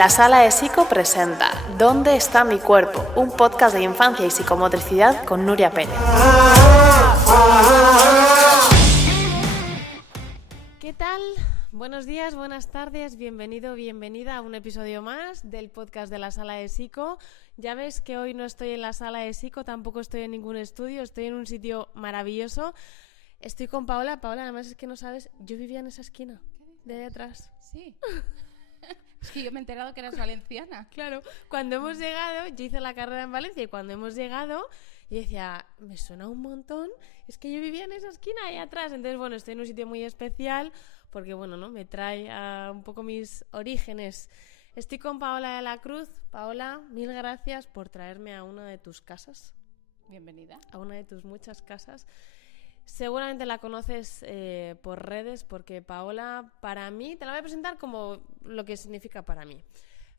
La Sala de Psico presenta ¿Dónde está mi cuerpo? Un podcast de infancia y psicomotricidad con Nuria Pérez. ¿Qué tal? Buenos días, buenas tardes, bienvenido, bienvenida a un episodio más del podcast de La Sala de Psico. Ya ves que hoy no estoy en la Sala de Psico, tampoco estoy en ningún estudio, estoy en un sitio maravilloso. Estoy con Paola. Paola, además es que no sabes, yo vivía en esa esquina, de ahí atrás. Sí. Es que yo me he enterado que eras valenciana. Claro, cuando hemos llegado, yo hice la carrera en Valencia y cuando hemos llegado, yo decía, me suena un montón, es que yo vivía en esa esquina ahí atrás. Entonces, bueno, estoy en un sitio muy especial porque, bueno, ¿no? Me trae a un poco mis orígenes. Estoy con Paola de la Cruz. Paola, mil gracias por traerme a una de tus casas. Bienvenida. A una de tus muchas casas. Seguramente la conoces por redes porque Paola, para mí, te la voy a presentar como lo que significa para mí.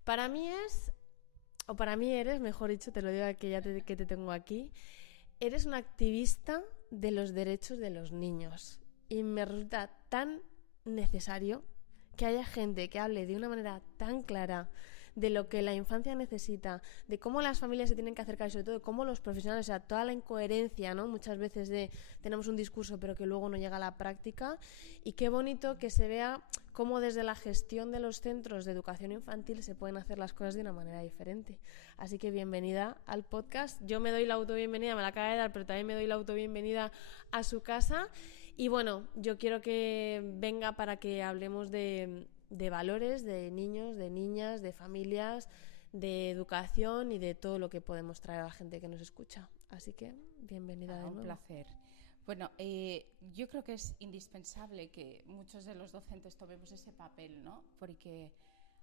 Para mí es, o para mí eres, mejor dicho, te lo digo que te tengo aquí, eres una activista de los derechos de los niños. Y me resulta tan necesario que haya gente que hable de una manera tan clara de lo que la infancia necesita, de cómo las familias se tienen que acercar y sobre todo de cómo los profesionales, o sea, toda la incoherencia, ¿no? Muchas veces de tenemos un discurso pero que luego no llega a la práctica. Y qué bonito que se vea cómo desde la gestión de los centros de educación infantil se pueden hacer las cosas de una manera diferente. Así que bienvenida al podcast. Yo me doy la autobienvenida, me la acaba de dar, pero también me doy la autobienvenida a su casa. Y bueno, yo quiero que venga para que hablemos de valores, de niños, de niñas, de familias, de educación y de todo lo que podemos traer a la gente que nos escucha. Así que, bienvenida de nuevo. Un placer. Bueno, yo creo que es indispensable que muchos de los docentes tomemos ese papel, ¿no? Porque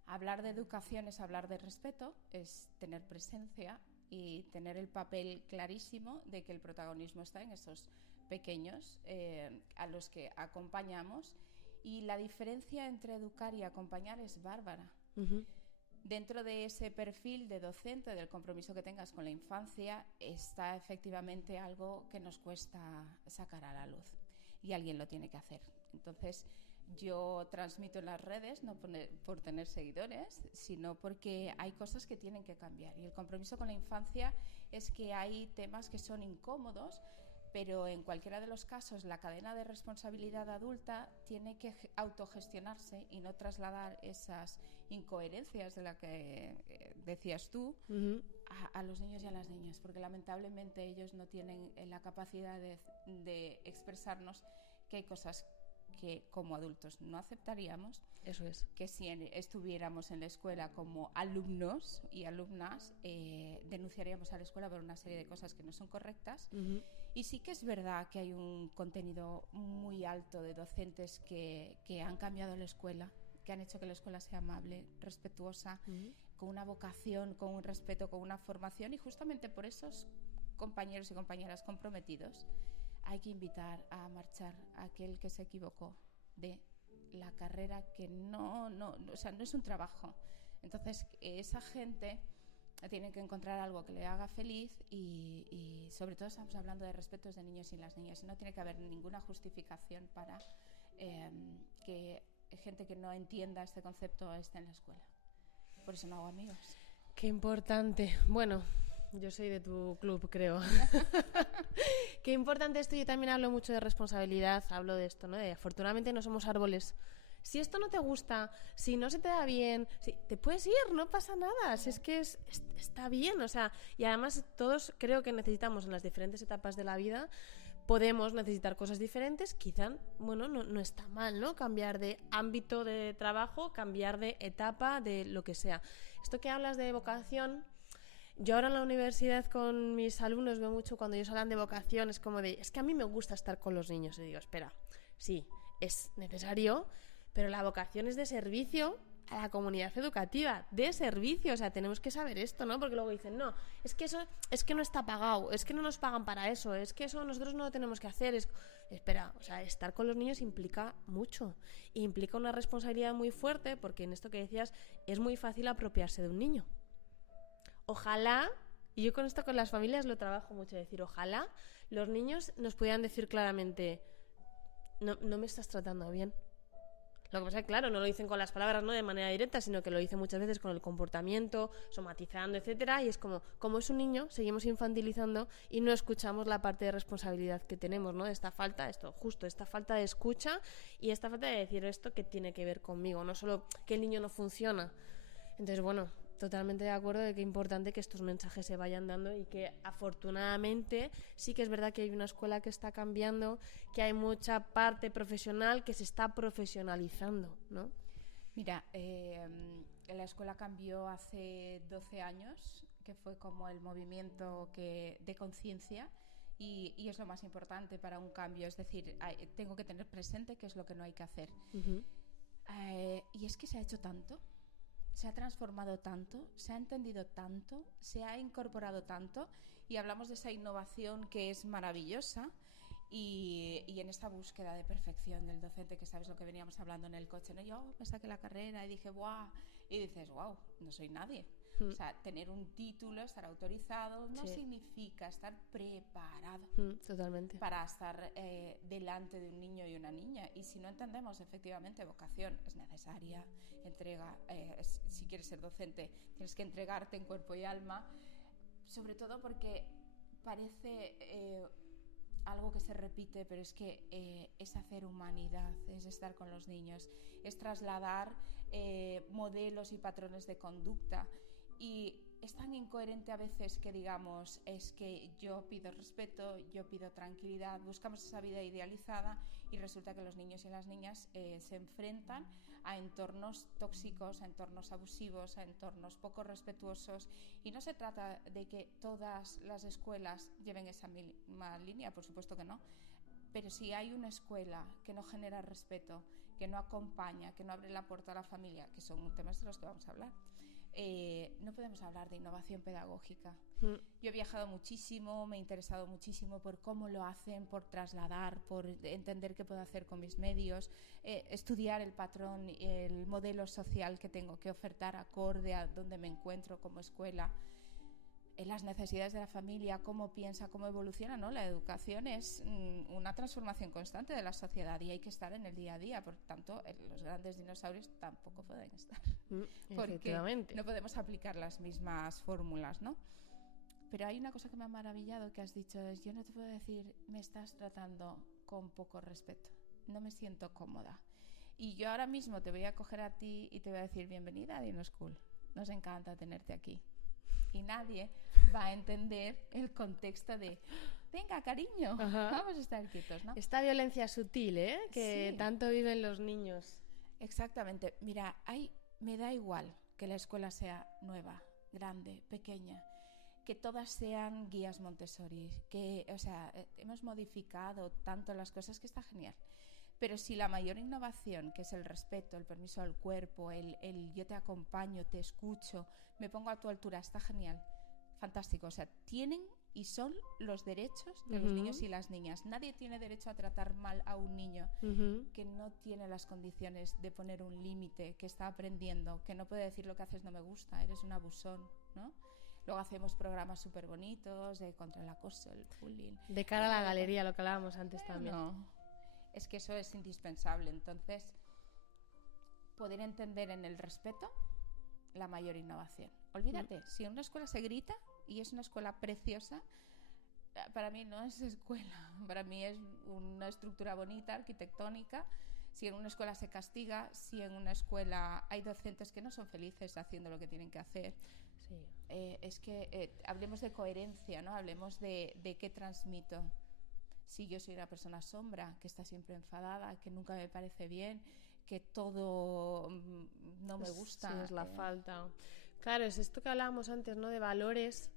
hablar de educación es hablar de respeto, es tener presencia y tener el papel clarísimo de que el protagonismo está en esos pequeños a los que acompañamos. Y la diferencia entre educar y acompañar es bárbara. Uh-huh. Dentro de ese perfil de docente, del compromiso que tengas con la infancia, está efectivamente algo que nos cuesta sacar a la luz. Y alguien lo tiene que hacer. Entonces, yo transmito en las redes, no por tener seguidores, sino porque hay cosas que tienen que cambiar. Y el compromiso con la infancia es que hay temas que son incómodos, pero en cualquiera de los casos la cadena de responsabilidad adulta tiene que autogestionarse y no trasladar esas incoherencias de las que decías tú uh-huh. a los niños y a las niñas, porque lamentablemente ellos no tienen la capacidad de expresarnos que hay cosas que como adultos no aceptaríamos. Eso es. Que si estuviéramos en la escuela como alumnos y alumnas, denunciaríamos a la escuela por una serie de cosas que no son correctas. Uh-huh. Y sí que es verdad que hay un contenido muy alto de docentes que han cambiado la escuela, que han hecho que la escuela sea amable, respetuosa, uh-huh. con una vocación, con un respeto, con una formación. Y justamente por esos compañeros y compañeras comprometidos hay que invitar a marchar a aquel que se equivocó de la carrera, que no es un trabajo. Entonces esa gente tiene que encontrar algo que le haga feliz y sobre todo estamos hablando de respetos de niños y las niñas, y no tiene que haber ninguna justificación para que gente que no entienda este concepto esté en la escuela. Por eso no hago amigos. Qué importante. Bueno, yo soy de tu club, creo. Qué importante esto. Yo también hablo mucho de responsabilidad, hablo de esto, ¿no? De afortunadamente no somos árboles. Si esto no te gusta, si no se te da bien, si te puedes ir, no pasa nada. Si es que está bien, o sea, y además todos creo que necesitamos en las diferentes etapas de la vida, podemos necesitar cosas diferentes. Quizá, bueno, no está mal, ¿no? Cambiar de ámbito de trabajo, cambiar de etapa, de lo que sea. Esto que hablas de vocación, yo ahora en la universidad con mis alumnos veo mucho cuando ellos hablan de vocación, es como es que a mí me gusta estar con los niños. Y digo, espera, sí, es necesario, pero la vocación es de servicio a la comunidad educativa, de servicio. O sea, tenemos que saber esto, ¿no? Porque luego dicen, no, es que eso es que no está pagado, es que no nos pagan para eso, es que eso nosotros no lo tenemos que hacer. Espera, o sea, estar con los niños implica mucho, implica una responsabilidad muy fuerte, porque en esto que decías es muy fácil apropiarse de un niño. Ojalá, y yo con esto con las familias lo trabajo mucho, decir, ojalá los niños nos pudieran decir claramente, no me estás tratando bien. Lo que pasa es que, claro, no lo dicen con las palabras, no de manera directa, sino que lo dicen muchas veces con el comportamiento, somatizando, etcétera, y es como es un niño, seguimos infantilizando y no escuchamos la parte de responsabilidad que tenemos, ¿no? De esta falta de escucha y esta falta de decir esto que tiene que ver conmigo, no solo que el niño no funciona. Entonces, bueno, totalmente de acuerdo de que es importante que estos mensajes se vayan dando y que afortunadamente sí que es verdad que hay una escuela que está cambiando, que hay mucha parte profesional que se está profesionalizando, ¿no? Mira, la escuela cambió hace 12 años, que fue como el movimiento de conciencia y es lo más importante para un cambio, es decir, tengo que tener presente qué es lo que no hay que hacer. Uh-huh. Y es que se ha hecho tanto. Se ha transformado tanto, se ha entendido tanto, se ha incorporado tanto y hablamos de esa innovación que es maravillosa y en esta búsqueda de perfección del docente, que sabes lo que veníamos hablando en el coche, ¿no? Yo me saqué la carrera y dije, ¡guau! Y dices, ¡guau! No soy nadie. O sea, tener un título, estar autorizado, no significa estar preparado totalmente para estar delante de un niño y una niña. Y si no entendemos, efectivamente, vocación es necesaria, entrega, si quieres ser docente, tienes que entregarte en cuerpo y alma, sobre todo porque parece algo que se repite, pero es que es hacer humanidad, es estar con los niños, es trasladar modelos y patrones de conducta. Y es tan incoherente a veces que digamos, es que yo pido respeto, yo pido tranquilidad, buscamos esa vida idealizada y resulta que los niños y las niñas se enfrentan a entornos tóxicos, a entornos abusivos, a entornos poco respetuosos, y no se trata de que todas las escuelas lleven esa misma línea, por supuesto que no, pero si hay una escuela que no genera respeto, que no acompaña, que no abre la puerta a la familia, que son temas de los que vamos a hablar, no podemos hablar de innovación pedagógica. Yo he viajado muchísimo, me he interesado muchísimo por cómo lo hacen, por trasladar, por entender qué puedo hacer con mis medios, estudiar el patrón, el modelo social que tengo que ofertar acorde a donde me encuentro como escuela, las necesidades de la familia, cómo piensa, cómo evoluciona, ¿no? La educación es una transformación constante de la sociedad y hay que estar en el día a día. Por tanto, los grandes dinosaurios tampoco pueden estar. Porque no podemos aplicar las mismas fórmulas, ¿no? Pero hay una cosa que me ha maravillado que has dicho, es yo no te puedo decir, me estás tratando con poco respeto. No me siento cómoda. Y yo ahora mismo te voy a coger a ti y te voy a decir, bienvenida a Dino School. Nos encanta tenerte aquí. Y nadie va a entender el contexto de venga, cariño, vamos a estar quietos, ¿no? Esta violencia sutil, que tanto viven los niños. Exactamente. Mira, me da igual que la escuela sea nueva, grande, pequeña, que todas sean guías Montessori, que, o sea, hemos modificado tanto las cosas que está genial. Pero si la mayor innovación, que es el respeto, el permiso al cuerpo, el yo te acompaño, te escucho, me pongo a tu altura, está genial, fantástico. O sea, tienen y son los derechos de los niños y las niñas. Nadie tiene derecho a tratar mal a un niño que no tiene las condiciones de poner un límite, que está aprendiendo, que no puede decir lo que haces no me gusta, eres un abusón, ¿no? Luego hacemos programas súper bonitos contra el acoso, el bullying. De cara a la galería, lo que hablábamos antes también. Es que eso es indispensable. Entonces, poder entender en el respeto la mayor innovación. Olvídate, si en una escuela se grita y es una escuela preciosa, para mí no es escuela, para mí es una estructura bonita, arquitectónica. Si en una escuela se castiga, si en una escuela hay docentes que no son felices haciendo lo que tienen que hacer, es que hablemos de coherencia, ¿no? Hablemos de qué transmito. Si yo soy una persona sombra, que está siempre enfadada, que nunca me parece bien, que todo no me gusta. Sí, es la falta. Claro, es esto que hablábamos antes, ¿no? De valores.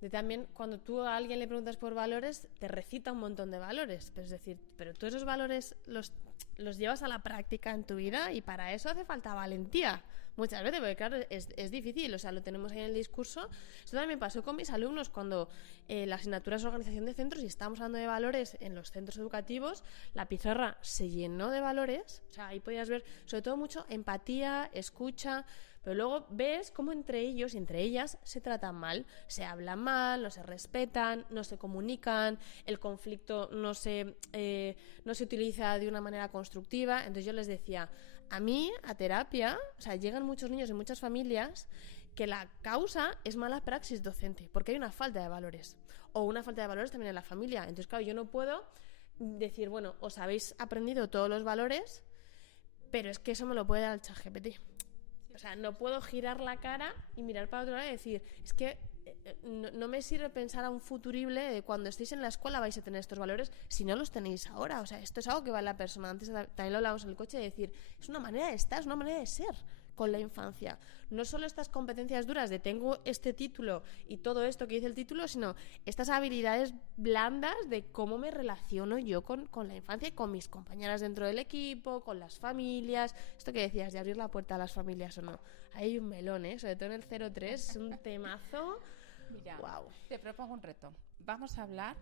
De también, cuando tú a alguien le preguntas por valores, te recita un montón de valores. Pero es decir, pero tú esos valores los llevas a la práctica en tu vida y para eso hace falta valentía. Muchas veces, porque claro, es difícil, o sea, lo tenemos ahí en el discurso. Esto también pasó con mis alumnos cuando la asignatura es organización de centros y estábamos hablando de valores en los centros educativos, la pizarra se llenó de valores, o sea, ahí podías ver sobre todo mucho empatía, escucha, pero luego ves cómo entre ellos y entre ellas se tratan mal, se hablan mal, no se respetan, no se comunican, el conflicto no se utiliza de una manera constructiva. Entonces yo les decía, a mí, a terapia, o sea, llegan muchos niños en muchas familias que la causa es mala praxis docente, porque hay una falta de valores, o una falta de valores también en la familia. Entonces, claro, yo no puedo decir, bueno, os habéis aprendido todos los valores, pero es que eso me lo puede dar el ChatGPT. O sea, no puedo girar la cara y mirar para otro lado y decir, es que no me sirve pensar a un futurible de cuando estéis en la escuela vais a tener estos valores si no los tenéis ahora. O sea, esto es algo que va en la persona. Antes también lo hablábamos en el coche de decir, es una manera de estar, es una manera de ser con la infancia. No solo estas competencias duras de tengo este título y todo esto que dice el título, sino estas habilidades blandas de cómo me relaciono yo con la infancia y con mis compañeras dentro del equipo, con las familias. Esto que decías de abrir la puerta a las familias o no. Hay un melón, sobre todo en el 03, es un temazo. Mira, wow. Te propongo un reto. Vamos a hablar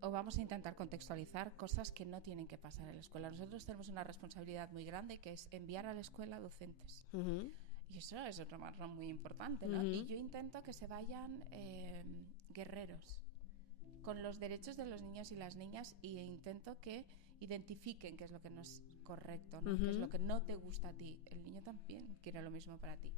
o vamos a intentar contextualizar cosas que no tienen que pasar en la escuela. Nosotros tenemos una responsabilidad muy grande que es enviar a la escuela docentes. Uh-huh. Y eso es otro marrón muy importante, ¿no? Uh-huh. Y yo intento que se vayan guerreros con los derechos de los niños y las niñas e intento que identifiquen qué es lo que no es correcto, ¿no? Uh-huh. Qué es lo que no te gusta a ti. El niño también quiere lo mismo para ti.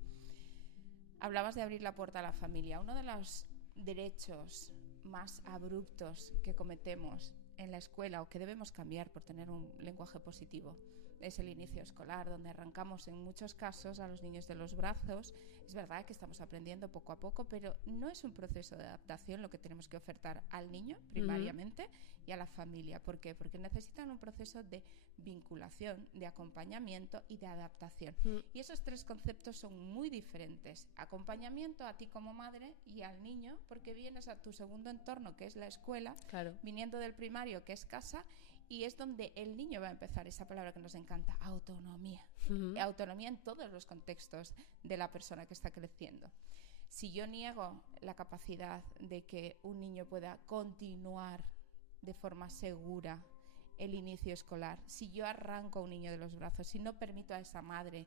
Hablabas de abrir la puerta a la familia. Uno de los derechos más abruptos que cometemos en la escuela o que debemos cambiar por tener un lenguaje positivo es el inicio escolar, donde arrancamos en muchos casos a los niños de los brazos. Es verdad que estamos aprendiendo poco a poco, pero no es un proceso de adaptación lo que tenemos que ofertar al niño primariamente y a la familia. ¿Por qué? Porque necesitan un proceso de vinculación, de acompañamiento y de adaptación. Y esos tres conceptos son muy diferentes. Acompañamiento a ti como madre y al niño, porque vienes a tu segundo entorno, que es la escuela, claro, viniendo del primario, que es casa, y es donde el niño va a empezar esa palabra que nos encanta, autonomía. Autonomía en todos los contextos de la persona que está creciendo. Si yo niego la capacidad de que un niño pueda continuar de forma segura el inicio escolar, si yo arranco a un niño de los brazos, si no permito a esa madre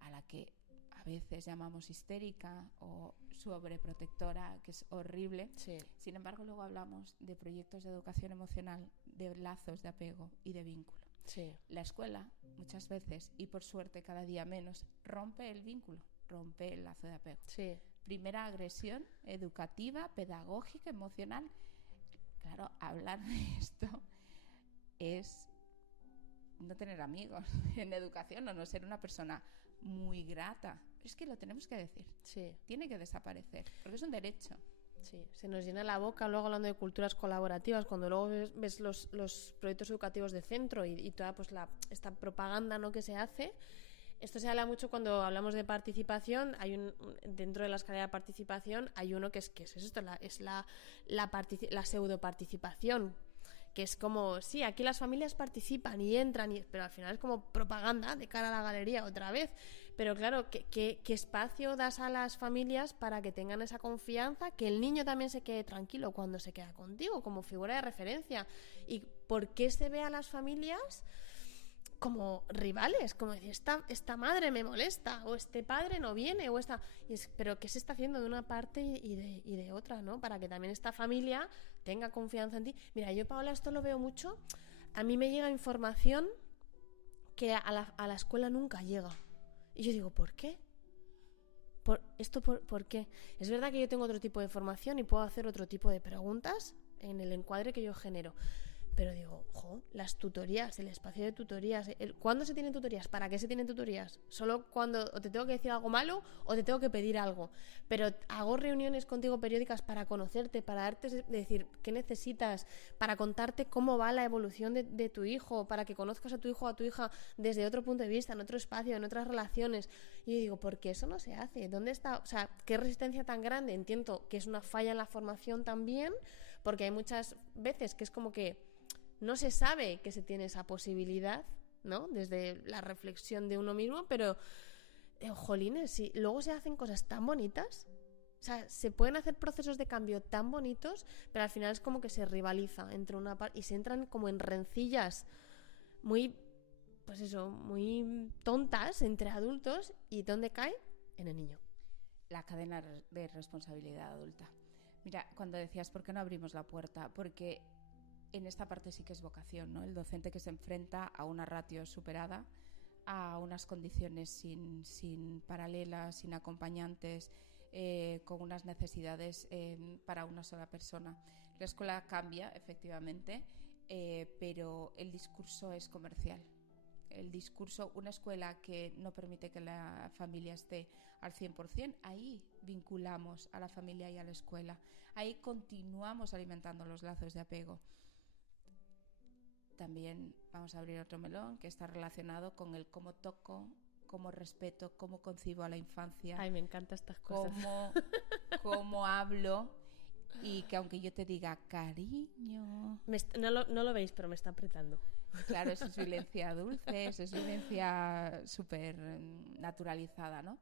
a la que a veces llamamos histérica o sobreprotectora, que es horrible. Sí. Sin embargo, luego hablamos de proyectos de educación emocional, de lazos de apego y de vínculo. Sí. La escuela, muchas veces, y por suerte cada día menos, rompe el vínculo, rompe el lazo de apego. Sí. Primera agresión educativa, pedagógica, emocional. Claro, hablar de esto es no tener amigos en educación o no ser una persona muy grata. Es que lo tenemos que decir. Sí. Tiene que desaparecer, porque es un derecho. Sí, se nos llena la boca luego hablando de culturas colaborativas, cuando luego ves los proyectos educativos de centro y toda pues esta propaganda, ¿no?, que se hace. Esto se habla mucho cuando hablamos de participación. Dentro de la escalera de participación hay uno que es esto, la pseudoparticipación, que es como, sí, aquí las familias participan y entran, pero al final es como propaganda de cara a la galería otra vez. Pero claro, ¿qué espacio das a las familias para que tengan esa confianza, que el niño también se quede tranquilo cuando se queda contigo, como figura de referencia? ¿Y por qué se ve a las familias como rivales? Como decir, esta madre me molesta, o este padre no viene, pero ¿qué se está haciendo de una parte y de otra, ¿no? Para que también esta familia tenga confianza en ti. Mira, yo, Paola, esto lo veo mucho. A mí me llega información que a la escuela nunca llega. Y yo digo, ¿por qué? ¿Por qué? Es verdad que yo tengo otro tipo de formación y puedo hacer otro tipo de preguntas en el encuadre que yo genero. Pero digo, las tutorías, el espacio de tutorías. ¿Cuándo se tienen tutorías? ¿Para qué se tienen tutorías? ¿Solo cuando o te tengo que decir algo malo o te tengo que pedir algo? Pero hago reuniones contigo periódicas para conocerte, para darte, decir qué necesitas, para contarte cómo va la evolución de tu hijo, para que conozcas a tu hijo o a tu hija desde otro punto de vista, en otro espacio, en otras relaciones. Y yo digo, ¿por qué eso no se hace? ¿Dónde está? O sea, ¿qué resistencia tan grande? Entiendo que es una falla en la formación también, porque hay muchas veces que es como que no se sabe que se tiene esa posibilidad, ¿no?, desde la reflexión de uno mismo, pero, jolines, sí, luego se hacen cosas tan bonitas, o sea, se pueden hacer procesos de cambio tan bonitos, pero al final es como que se rivaliza entre una parte y se entran como en rencillas muy, pues eso, muy tontas entre adultos. ¿Y dónde cae? En el niño. La cadena de responsabilidad adulta. Mira, cuando decías, ¿por qué no abrimos la puerta? Porque en esta parte sí que es vocación, ¿no? El docente que se enfrenta a una ratio superada, a unas condiciones sin paralelas, sin acompañantes, con unas necesidades para una sola persona. La escuela cambia, efectivamente, pero el discurso es comercial. El discurso, una escuela que no permite que la familia esté al 100%, ahí vinculamos a la familia y a la escuela. Ahí continuamos alimentando los lazos de apego. También vamos a abrir otro melón que está relacionado con el cómo toco, cómo respeto, cómo concibo a la infancia. Ay, me encantan estas cosas. Cómo hablo, y que aunque yo te diga cariño... No lo veis, pero me está apretando. Claro, eso es violencia dulce, eso es violencia súper naturalizada, ¿no?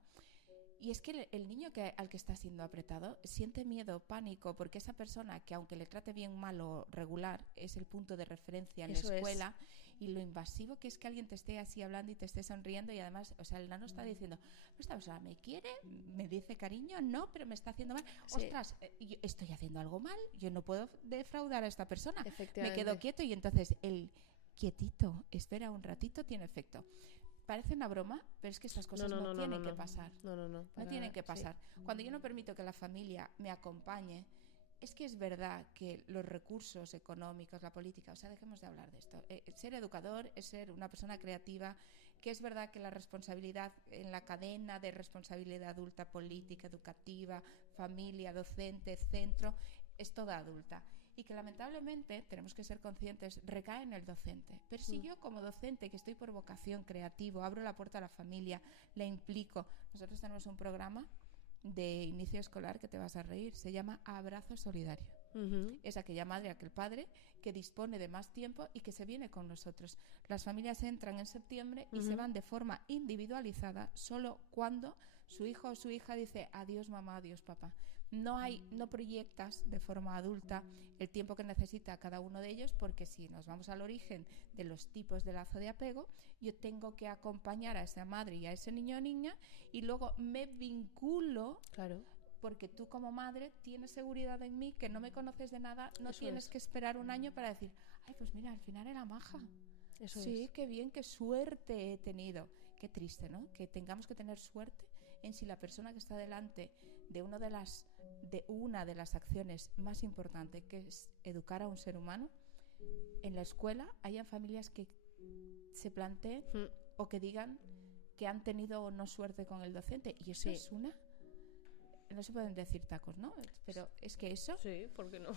Y es que el niño al que está siendo apretado siente miedo, pánico, porque esa persona que aunque le trate bien, mal o regular, es el punto de referencia en la escuela, y lo invasivo que es que alguien te esté así hablando y te esté sonriendo, y además, o sea, el nano está diciendo, esta persona me quiere, me dice cariño, no, pero me está haciendo mal. Sí. Ostras, yo estoy haciendo algo mal, yo no puedo defraudar a esta persona. Me quedo quieto, y entonces el quietito, espera un ratito, tiene efecto. Parece una broma, pero es que estas cosas no tienen que pasar. No tienen que pasar. Sí. Cuando yo no permito que la familia me acompañe, es que es verdad que los recursos económicos, la política, o sea, dejemos de hablar de esto. Ser educador es ser una persona creativa, que es verdad que la responsabilidad en la cadena de responsabilidad adulta, política, educativa, familia, docente, centro, es toda adulta. Y que lamentablemente, tenemos que ser conscientes, recae en el docente. Pero si yo como docente, que estoy por vocación creativo, abro la puerta a la familia, la implico. Nosotros tenemos un programa de inicio escolar que te vas a reír, se llama Abrazo Solidario. Es aquella madre, aquel padre que dispone de más tiempo y que se viene con nosotros. Las familias entran en septiembre y se van de forma individualizada solo cuando su hijo o su hija dice adiós mamá, adiós papá. No proyectas de forma adulta el tiempo que necesita cada uno de ellos, porque si nos vamos al origen de los tipos de lazo de apego, yo tengo que acompañar a esa madre y a ese niño o niña, y luego me vinculo. Claro. Porque tú como madre tienes seguridad en mí, que no me conoces de nada, no Eso tienes que esperar un año para decir, ay, pues mira, al final era maja. Eso sí, qué bien, qué suerte he tenido. Qué triste, ¿no? Que tengamos que tener suerte en si la persona que está delante de una de las acciones más importantes, que es educar a un ser humano, en la escuela hayan familias que se planteen o que digan que han tenido o no suerte con el docente. Y eso es una... No se pueden decir tacos, ¿no? Pero es que eso... Sí, ¿por qué no?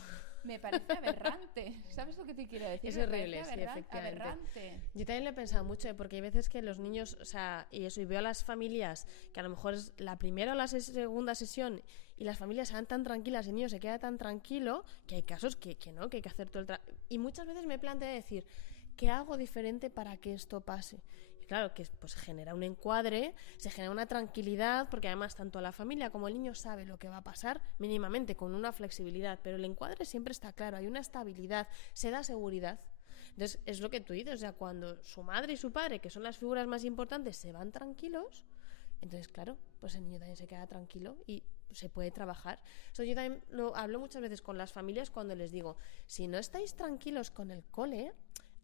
Me parece aberrante. ¿Sabes lo que te quiero decir? Es horrible, sí, efectivamente. Aberrante. Yo también lo he pensado mucho, porque hay veces que los niños, o sea, y veo a las familias que a lo mejor es la primera o la segunda sesión y las familias se van tan tranquilas y el niño se queda tan tranquilo, que hay casos que no, que hay que hacer todo el trabajo. Y muchas veces me planteo decir, ¿qué hago diferente para que esto pase? Claro, que pues genera un encuadre, se genera una tranquilidad, porque además tanto la familia como el niño sabe lo que va a pasar mínimamente, con una flexibilidad, pero el encuadre siempre está claro, hay una estabilidad, se da seguridad. Entonces es lo que tú dices, o sea, cuando su madre y su padre, que son las figuras más importantes, se van tranquilos, entonces claro, pues el niño también se queda tranquilo y se puede trabajar. Yo también lo hablo muchas veces con las familias cuando les digo, si no estáis tranquilos con el cole,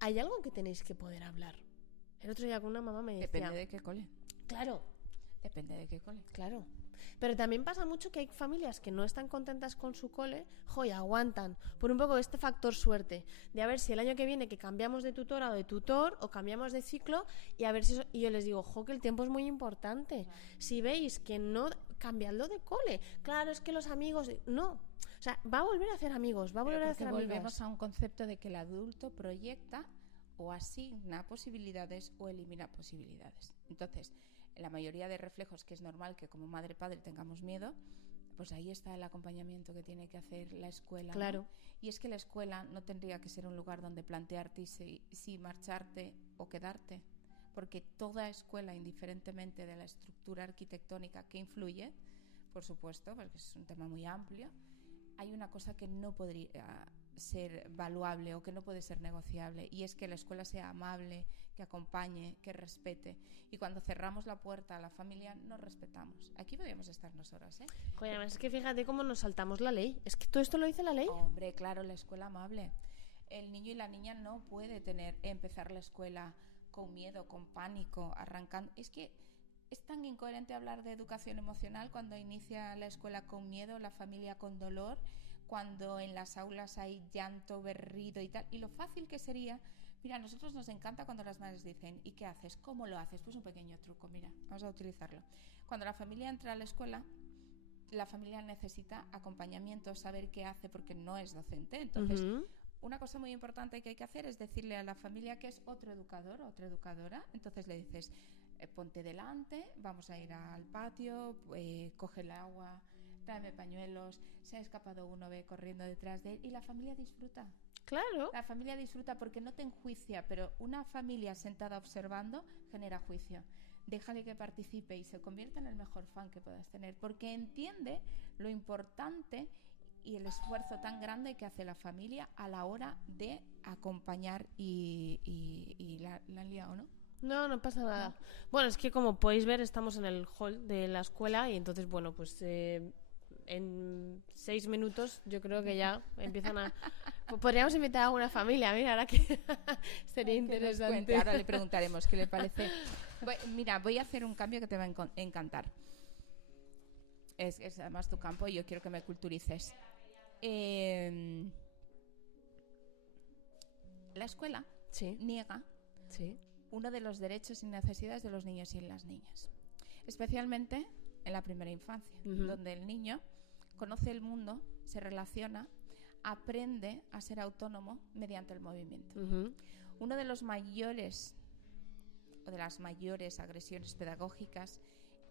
hay algo que tenéis que poder hablar. El otro día con una mamá me decía... Depende de qué cole. Claro. Depende de qué cole. Claro. Pero también pasa mucho que hay familias que no están contentas con su cole, y aguantan por un poco este factor suerte, de a ver si el año que viene que cambiamos de tutora o de tutor, o cambiamos de ciclo, y a ver si eso... Y yo les digo, que el tiempo es muy importante. Si veis que no, cambiadlo de cole. Claro, es que los amigos... No. O sea, va a volver a hacer amigos, va a volver a hacer amigas. Volvemos a un concepto de que el adulto proyecta o asigna posibilidades o elimina posibilidades. Entonces, en la mayoría de reflejos, que es normal que como madre padre tengamos miedo, pues ahí está el acompañamiento que tiene que hacer la escuela. Claro. ¿No? Y es que la escuela no tendría que ser un lugar donde plantearte si marcharte o quedarte, porque toda escuela, indiferentemente de la estructura arquitectónica que influye, por supuesto, porque es un tema muy amplio, hay una cosa que no podría ser valuable o que no puede ser negociable, y es que la escuela sea amable, que acompañe, que respete. Y cuando cerramos la puerta a la familia, no respetamos. Aquí podríamos estarnos horas, ¿eh? Además es que fíjate cómo nos saltamos la ley. Es que todo esto lo dice la ley. Hombre, claro, la escuela amable. El niño y la niña no puede empezar la escuela con miedo, con pánico, arrancando. Es que es tan incoherente hablar de educación emocional cuando inicia la escuela con miedo, la familia con dolor, cuando en las aulas hay llanto, berrido y tal. Y lo fácil que sería... Mira, a nosotros nos encanta cuando las madres dicen, ¿y qué haces? ¿Cómo lo haces? Pues un pequeño truco, mira, vamos a utilizarlo. Cuando la familia entra a la escuela, la familia necesita acompañamiento, saber qué hace porque no es docente. Entonces, una cosa muy importante que hay que hacer es decirle a la familia que es otro educador o otra educadora. Entonces le dices, ponte delante, vamos a ir al patio, coge el agua, tráeme pañuelos, se ha escapado uno, ve corriendo detrás de él y la familia disfruta. Claro. La familia disfruta porque no te enjuicia, pero una familia sentada observando genera juicio. Déjale que participe y se convierta en el mejor fan que puedas tener, porque entiende lo importante y el esfuerzo tan grande que hace la familia a la hora de acompañar y la han liado, ¿no? No, no pasa nada. No. Bueno, es que como podéis ver estamos en el hall de la escuela y entonces, bueno, pues en 6 minutos yo creo que ya empiezan a... Podríamos invitar a una familia, mira, ahora que sería interesante. Ahora le preguntaremos qué le parece. Mira, voy a hacer un cambio que te va a encantar. Es además tu campo y yo quiero que me culturices. La escuela niega uno de los derechos y necesidades de los niños y las niñas, especialmente en la primera infancia, donde el niño conoce el mundo, se relaciona, aprende a ser autónomo mediante el movimiento. Uno de los mayores o de las mayores agresiones pedagógicas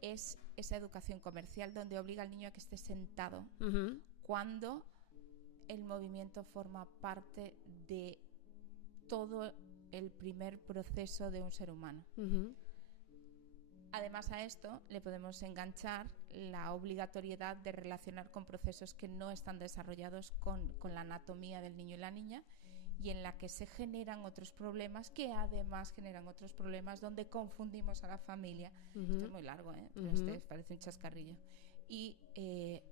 es esa educación comercial donde obliga al niño a que esté sentado cuando el movimiento forma parte de todo el primer proceso de un ser humano. Además a esto le podemos enganchar la obligatoriedad de relacionar con procesos que no están desarrollados con la anatomía del niño y la niña y en la que se generan otros problemas que además generan otros problemas donde confundimos a la familia. Esto es muy largo, pero este parece un chascarrillo. Y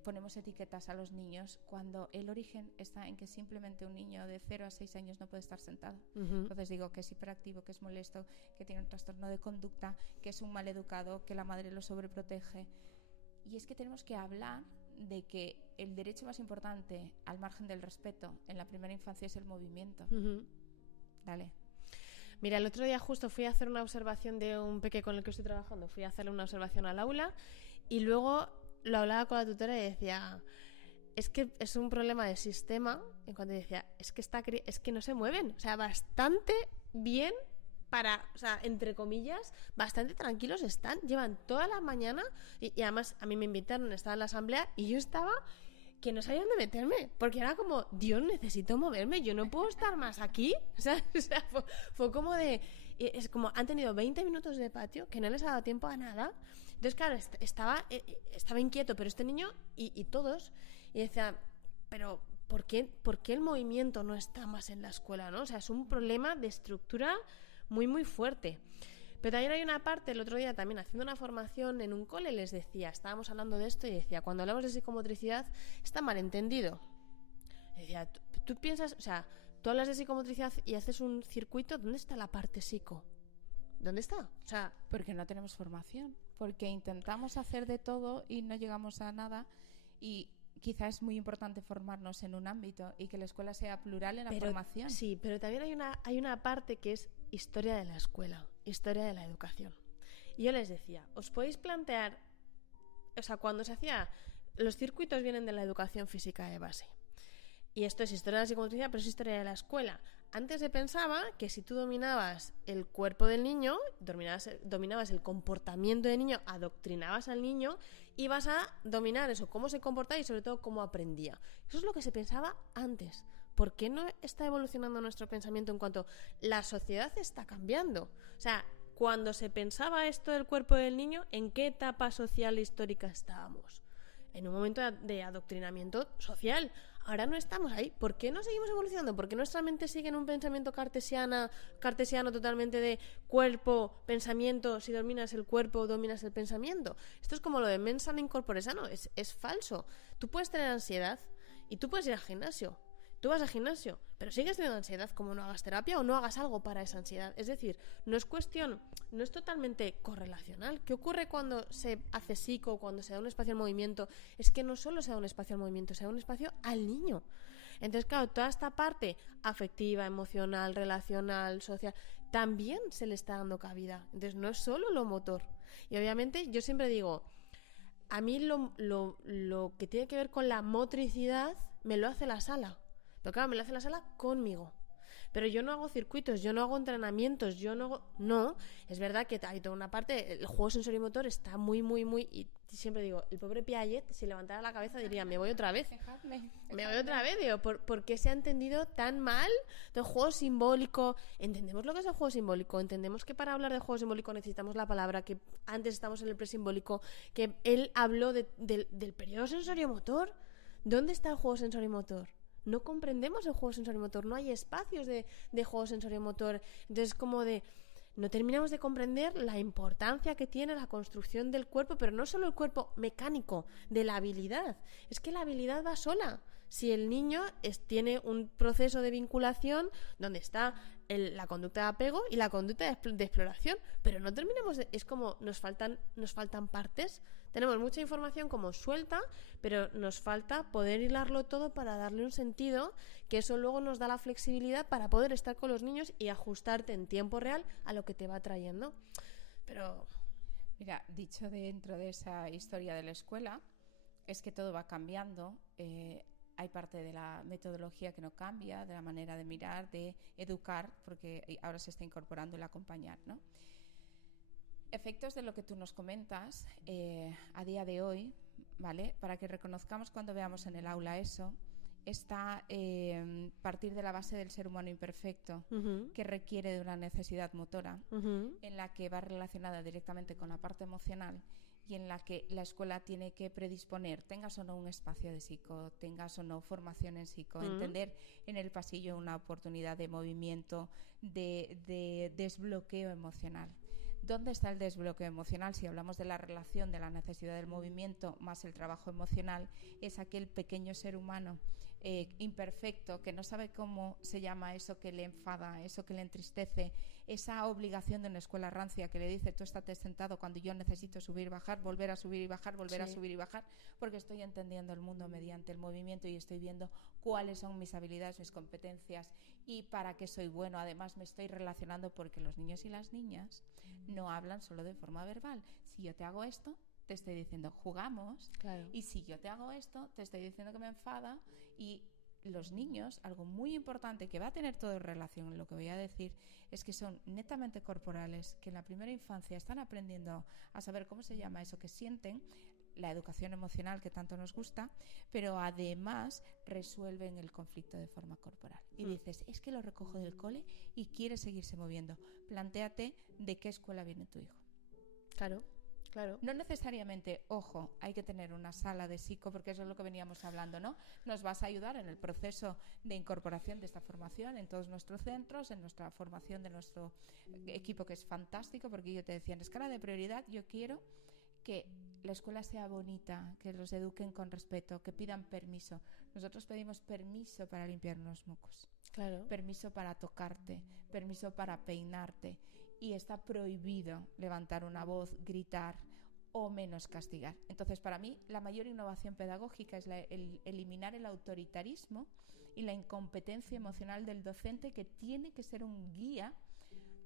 ponemos etiquetas a los niños cuando el origen está en que simplemente un niño de 0 a 6 años no puede estar sentado. Entonces digo que es hiperactivo, que es molesto, que tiene un trastorno de conducta, que es un maleducado, que la madre lo sobreprotege. Y es que tenemos que hablar de que el derecho más importante, al margen del respeto, en la primera infancia es el movimiento. Dale. Mira, el otro día justo fui a hacer una observación de un peque con el que estoy trabajando. Fui a hacerle una observación al aula y luego lo hablaba con la tutora y decía, es que es un problema de sistema. En cuanto decía, es que no se mueven, o sea, bastante bien para, o sea, entre comillas, bastante tranquilos están, llevan toda la mañana y además a mí me invitaron, estaba en la asamblea y yo estaba que no sabía dónde meterme, porque era como, Dios, necesito moverme, yo no puedo estar más aquí, o sea fue como de, es como, han tenido 20 minutos de patio que no les ha dado tiempo a nada. Entonces, claro, estaba inquieto, pero este niño y todos, y decía, pero ¿por qué el movimiento no está más en la escuela, ¿no? O sea, es un problema de estructura muy, muy fuerte. Pero también hay una parte, el otro día también haciendo una formación en un cole, les decía, estábamos hablando de esto y decía, cuando hablamos de psicomotricidad, está mal entendido. Decía, tú piensas, o sea, tú hablas de psicomotricidad y haces un circuito, ¿dónde está la parte psico? ¿Dónde está? O sea, porque no tenemos formación, porque intentamos hacer de todo y no llegamos a nada y quizás es muy importante formarnos en un ámbito y que la escuela sea plural en la formación. Sí, pero también hay una parte que es historia de la escuela, historia de la educación. Y yo les decía, os podéis plantear, o sea, cuando se hacía, los circuitos vienen de la educación física de base. Y esto es historia de la psicomotricidad, pero es historia de la escuela. Antes se pensaba que si tú dominabas el cuerpo del niño, dominabas el comportamiento del niño, adoctrinabas al niño, ibas a dominar eso, cómo se comportaba y sobre todo cómo aprendía. Eso es lo que se pensaba antes. ¿Por qué no está evolucionando nuestro pensamiento en cuanto la sociedad está cambiando? O sea, cuando se pensaba esto del cuerpo del niño, ¿en qué etapa social e histórica estábamos? En un momento de adoctrinamiento social. Ahora no estamos ahí. ¿Por qué no seguimos evolucionando? ¿Por qué nuestra mente sigue en un pensamiento cartesiano totalmente de cuerpo, pensamiento? Si dominas el cuerpo, dominas el pensamiento. Esto es como lo de mens sana in corpore sano. Es falso. Tú puedes tener ansiedad y tú puedes ir al gimnasio. Tú vas al gimnasio, pero sigues teniendo ansiedad, como no hagas terapia o no hagas algo para esa ansiedad. Es decir, no es totalmente correlacional. ¿Qué ocurre cuando se hace psico, cuando se da un espacio al movimiento? Es que no solo se da un espacio al movimiento, se da un espacio al niño. Entonces, claro, toda esta parte afectiva, emocional, relacional, social, también se le está dando cabida. Entonces, no es solo lo motor. Y obviamente, yo siempre digo, a mí lo que tiene que ver con la motricidad me lo hace la sala. Pero claro, me lo hace la sala conmigo. Pero yo no hago circuitos, yo no hago entrenamientos, yo no hago... No, es verdad que hay toda una parte, el juego sensorimotor está muy... Y siempre digo, el pobre Piaget, si levantara la cabeza diría, me voy otra vez. Me voy otra vez, digo, ¿por qué se ha entendido tan mal del juego simbólico? Entendemos lo que es el juego simbólico, entendemos que para hablar de juego simbólico necesitamos la palabra, que antes estamos en el presimbólico, que él habló del periodo sensorimotor. ¿Dónde está el juego sensorimotor? No comprendemos el juego sensorimotor, no hay espacios de juego sensorimotor. Entonces, como no terminamos de comprender la importancia que tiene la construcción del cuerpo, pero no solo el cuerpo mecánico, de la habilidad. Es que la habilidad va sola. Si el niño tiene un proceso de vinculación donde está la conducta de apego y la conducta de exploración, pero no terminamos es como nos faltan partes. Tenemos mucha información como suelta, pero nos falta poder hilarlo todo para darle un sentido, que eso luego nos da la flexibilidad para poder estar con los niños y ajustarte en tiempo real a lo que te va trayendo. Pero mira, dicho dentro de esa historia de la escuela, es que todo va cambiando. Hay parte de la metodología que no cambia, de la manera de mirar, de educar, porque ahora se está incorporando el acompañar, ¿no? Efectos de lo que tú nos comentas a día de hoy, ¿vale? Para que reconozcamos cuando veamos en el aula eso, está partir de la base del ser humano imperfecto, que requiere de una necesidad motora, en la que va relacionada directamente con la parte emocional y en la que la escuela tiene que predisponer, tengas o no un espacio de psico, tengas o no formación en psico, entender en el pasillo una oportunidad de movimiento, de desbloqueo emocional. ¿Dónde está el desbloqueo emocional? Si hablamos de la relación de la necesidad del movimiento más el trabajo emocional, es aquel pequeño ser humano imperfecto que no sabe cómo se llama eso que le enfada, eso que le entristece, esa obligación de una escuela rancia que le dice tú estate sentado cuando yo necesito subir y bajar, volver a subir y bajar, volver a subir y bajar, porque estoy entendiendo el mundo mediante el movimiento y estoy viendo cuáles son mis habilidades, mis competencias y para qué soy bueno. Además me estoy relacionando porque los niños y las niñas no hablan solo de forma verbal. Si yo te hago esto, te estoy diciendo jugamos, claro. Y si yo te hago esto, te estoy diciendo que me enfada. Y los niños, algo muy importante que va a tener todo en relación en lo que voy a decir, es que son netamente corporales, que en la primera infancia están aprendiendo a saber cómo se llama eso que sienten, la educación emocional que tanto nos gusta, pero además resuelven el conflicto de forma corporal. Y dices, es que lo recojo del cole y quiere seguirse moviendo. Plantéate de qué escuela viene tu hijo. Claro. Claro. No necesariamente, ojo, hay que tener una sala de psico, porque eso es lo que veníamos hablando, ¿no? Nos vas a ayudar en el proceso de incorporación de esta formación en todos nuestros centros, en nuestra formación de nuestro equipo, que es fantástico, porque yo te decía, en escala de prioridad, yo quiero que la escuela sea bonita, que los eduquen con respeto, que pidan permiso. Nosotros pedimos permiso para limpiar los mocos, claro. Permiso para tocarte, permiso para peinarte. Y está prohibido levantar una voz, gritar o menos castigar. Entonces, para mí, la mayor innovación pedagógica es el eliminar el autoritarismo y la incompetencia emocional del docente, que tiene que ser un guía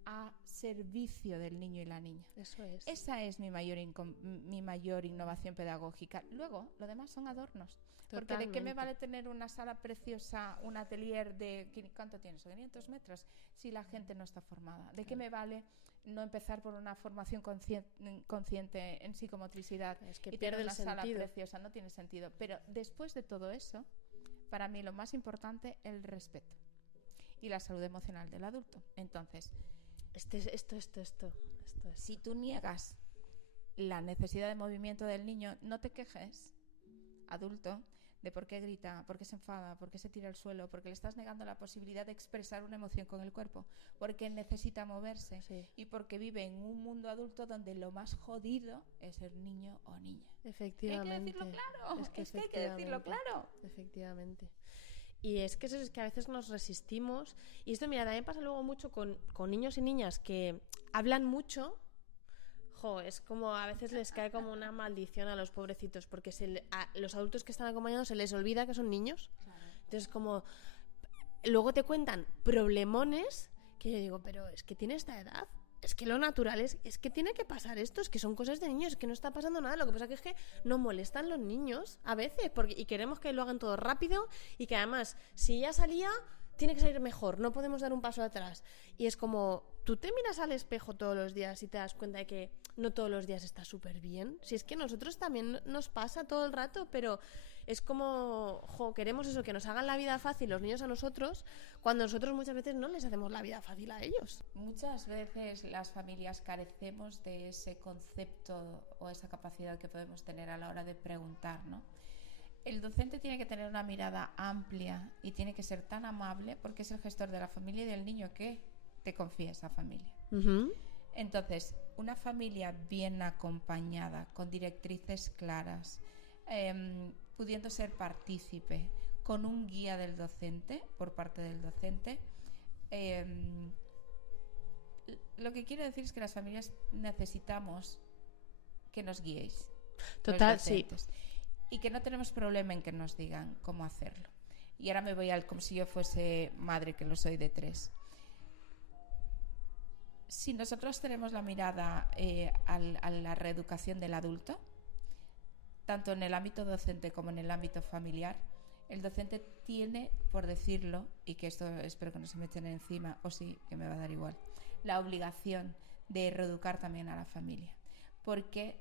a servicio del niño y la niña. Eso es. Esa es mi mayor innovación pedagógica. Luego, lo demás son adornos. Porque ¿de qué me vale tener una sala preciosa, un atelier de... ¿Cuánto tienes? 500 metros, si la gente no está formada. ¿De qué me vale no empezar por una formación consciente en psicomotricidad? Es que y pierde tener una el sentido. sala preciosa? No tiene sentido. Pero después de todo eso, para mí lo más importante, el respeto y la salud emocional del adulto. Entonces, esto. Si tú niegas la necesidad de movimiento del niño, no te quejes, adulto, de por qué grita, por qué se enfada, por qué se tira al suelo, porque le estás negando la posibilidad de expresar una emoción con el cuerpo, porque necesita moverse, sí. Y porque vive en un mundo adulto donde lo más jodido es ser niño o niña. Efectivamente. Hay que decirlo claro. Es que hay que decirlo claro. Efectivamente. Y es que eso es que a veces nos resistimos. Y esto, mira, también pasa luego mucho con niños y niñas que hablan mucho. Es como a veces les cae como una maldición a los pobrecitos, porque a los adultos que están acompañados se les olvida que son niños. Claro. Entonces como luego te cuentan problemones que yo digo, pero es que tiene esta edad, es que lo natural es que tiene que pasar esto, es que son cosas de niños, es que no está pasando nada. Lo que pasa que es que nos molestan los niños a veces y queremos que lo hagan todo rápido, y que además si ya salía tiene que salir mejor, no podemos dar un paso atrás. Y es como, tú te miras al espejo todos los días y te das cuenta de que no todos los días está súper bien. Si es que a nosotros también nos pasa todo el rato, pero es como, queremos eso, que nos hagan la vida fácil los niños a nosotros, cuando nosotros muchas veces no les hacemos la vida fácil a ellos. Muchas veces las familias carecemos de ese concepto o esa capacidad que podemos tener a la hora de preguntar, ¿no? El docente tiene que tener una mirada amplia y tiene que ser tan amable, porque es el gestor de la familia y del niño que te confía esa familia. Uh-huh. Entonces, una familia bien acompañada, con directrices claras, pudiendo ser partícipe, con un guía del docente, por parte del docente, lo que quiero decir es que las familias necesitamos que nos guiéis. Total, sí. Y que no tenemos problema en que nos digan cómo hacerlo. Y ahora me voy como si yo fuese madre, que lo soy de 3. Si nosotros tenemos la mirada a la reeducación del adulto, tanto en el ámbito docente como en el ámbito familiar, el docente tiene, por decirlo, y que esto espero que no se me echen encima, o sí, que me va a dar igual, la obligación de reeducar también a la familia. Porque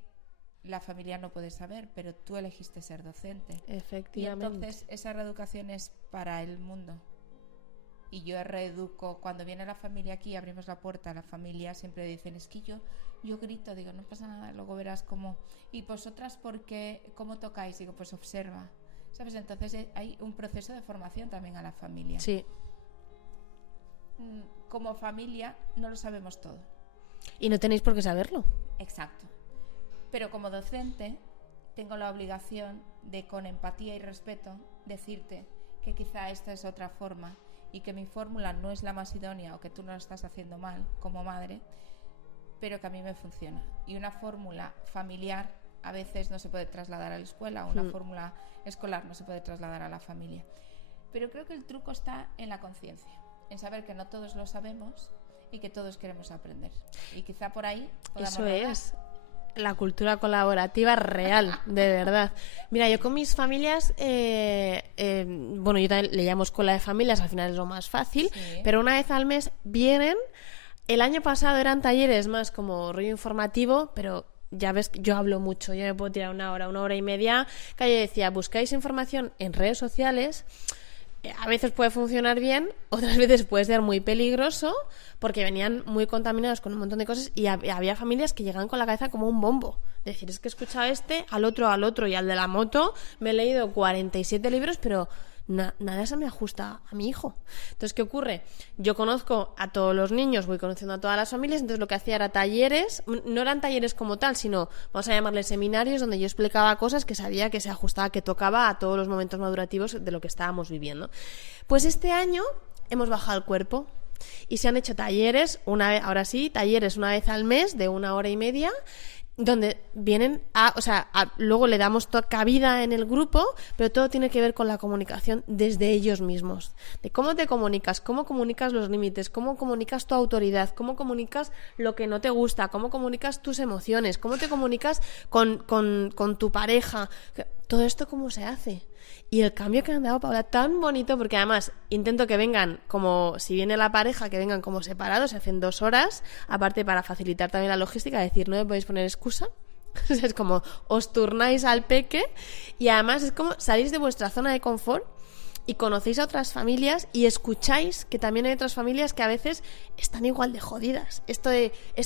la familia no puede saber, pero tú elegiste ser docente. Efectivamente. Y entonces esa reeducación es para el mundo. Y yo reeduco, cuando viene la familia aquí, abrimos la puerta a la familia, siempre dicen, es que yo grito, digo, no pasa nada, luego verás cómo. Y vosotras, ¿cómo tocáis? Digo, pues observa, ¿sabes? Entonces hay un proceso de formación también a la familia. Sí. Como familia no lo sabemos todo. Y no tenéis por qué saberlo. Exacto. Pero como docente tengo la obligación de, con empatía y respeto, decirte que quizá esta es otra forma y que mi fórmula no es la más idónea o que tú no lo estás haciendo mal como madre, pero que a mí me funciona. Y una fórmula familiar a veces no se puede trasladar a la escuela, una fórmula escolar no se puede trasladar a la familia. Pero creo que el truco está en la conciencia, en saber que no todos lo sabemos y que todos queremos aprender. Y quizá por ahí podamos Eso es la cultura colaborativa real, de verdad. Mira, yo con mis familias, bueno, yo también le llamo escuela de familias, al final es lo más fácil, sí. Pero una vez al mes vienen. El año pasado eran talleres más como rollo informativo, pero ya ves, yo hablo mucho, yo me puedo tirar una hora y media, que yo decía, buscáis información en redes sociales, a veces puede funcionar bien, otras veces puede ser muy peligroso, porque venían muy contaminados con un montón de cosas y había familias que llegaban con la cabeza como un bombo. Decir, es que he escuchado al otro y al de la moto, me he leído 47 libros, pero nada se me ajusta a mi hijo. Entonces, ¿qué ocurre? Yo conozco a todos los niños, voy conociendo a todas las familias, entonces lo que hacía era talleres, no eran talleres como tal, sino, vamos a llamarles seminarios, donde yo explicaba cosas que sabía que se ajustaba, que tocaba a todos los momentos madurativos de lo que estábamos viviendo. Pues este año hemos bajado el cuerpo y se han hecho talleres, talleres una vez al mes de 1 hora y media, donde vienen luego le damos cabida en el grupo, pero todo tiene que ver con la comunicación desde ellos mismos, de cómo te comunicas, cómo comunicas los límites, cómo comunicas tu autoridad, cómo comunicas lo que no te gusta, cómo comunicas tus emociones, cómo te comunicas con tu pareja, todo esto cómo se hace. Y el cambio que han dado, Paula, tan bonito, porque además intento que vengan como, si viene la pareja, que vengan como separados, se hacen 2 horas, aparte para facilitar también la logística, decir, no me podéis poner excusa. Es como, os turnáis al peque y además es como salís de vuestra zona de confort y conocéis a otras familias y escucháis que también hay otras familias que a veces están igual de jodidas. Es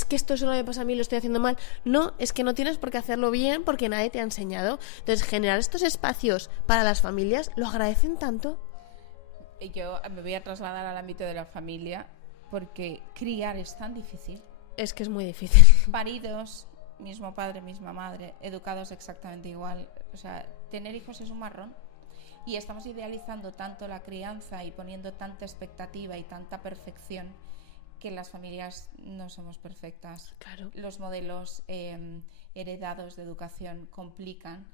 que esto solo me pasa a mí, lo estoy haciendo mal. No, es que no tienes por qué hacerlo bien porque nadie te ha enseñado. Entonces, generar estos espacios para las familias lo agradecen tanto. Yo me voy a trasladar al ámbito de la familia porque criar es tan difícil. Es que es muy difícil. Paridos, mismo padre, misma madre, educados exactamente igual. O sea, tener hijos es un marrón. Y estamos idealizando tanto la crianza y poniendo tanta expectativa y tanta perfección que las familias no somos perfectas. Claro. Los modelos heredados de educación complican.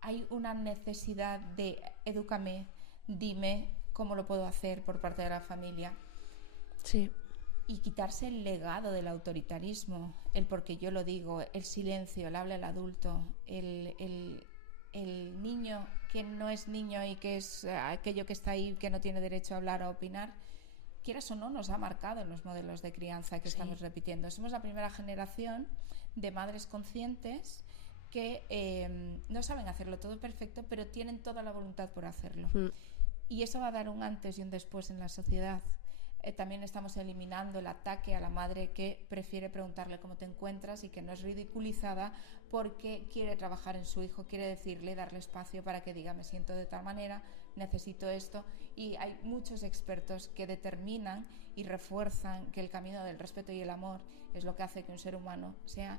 Hay una necesidad de edúcame, dime cómo lo puedo hacer por parte de la familia. Sí. Y quitarse el legado del autoritarismo, el porque yo lo digo, el silencio, el habla del adulto, el niño que no es niño y que es aquello que está ahí, que no tiene derecho a hablar o a opinar, quieras o no, nos ha marcado en los modelos de crianza que estamos repitiendo. Somos la primera generación de madres conscientes que no saben hacerlo todo perfecto, pero tienen toda la voluntad por hacerlo. Y eso va a dar un antes y un después en la sociedad. También estamos eliminando el ataque a la madre que prefiere preguntarle cómo te encuentras y que no es ridiculizada porque quiere trabajar en su hijo, quiere decirle, darle espacio para que diga me siento de tal manera, necesito esto. Y hay muchos expertos que determinan y refuerzan que el camino del respeto y el amor es lo que hace que un ser humano sea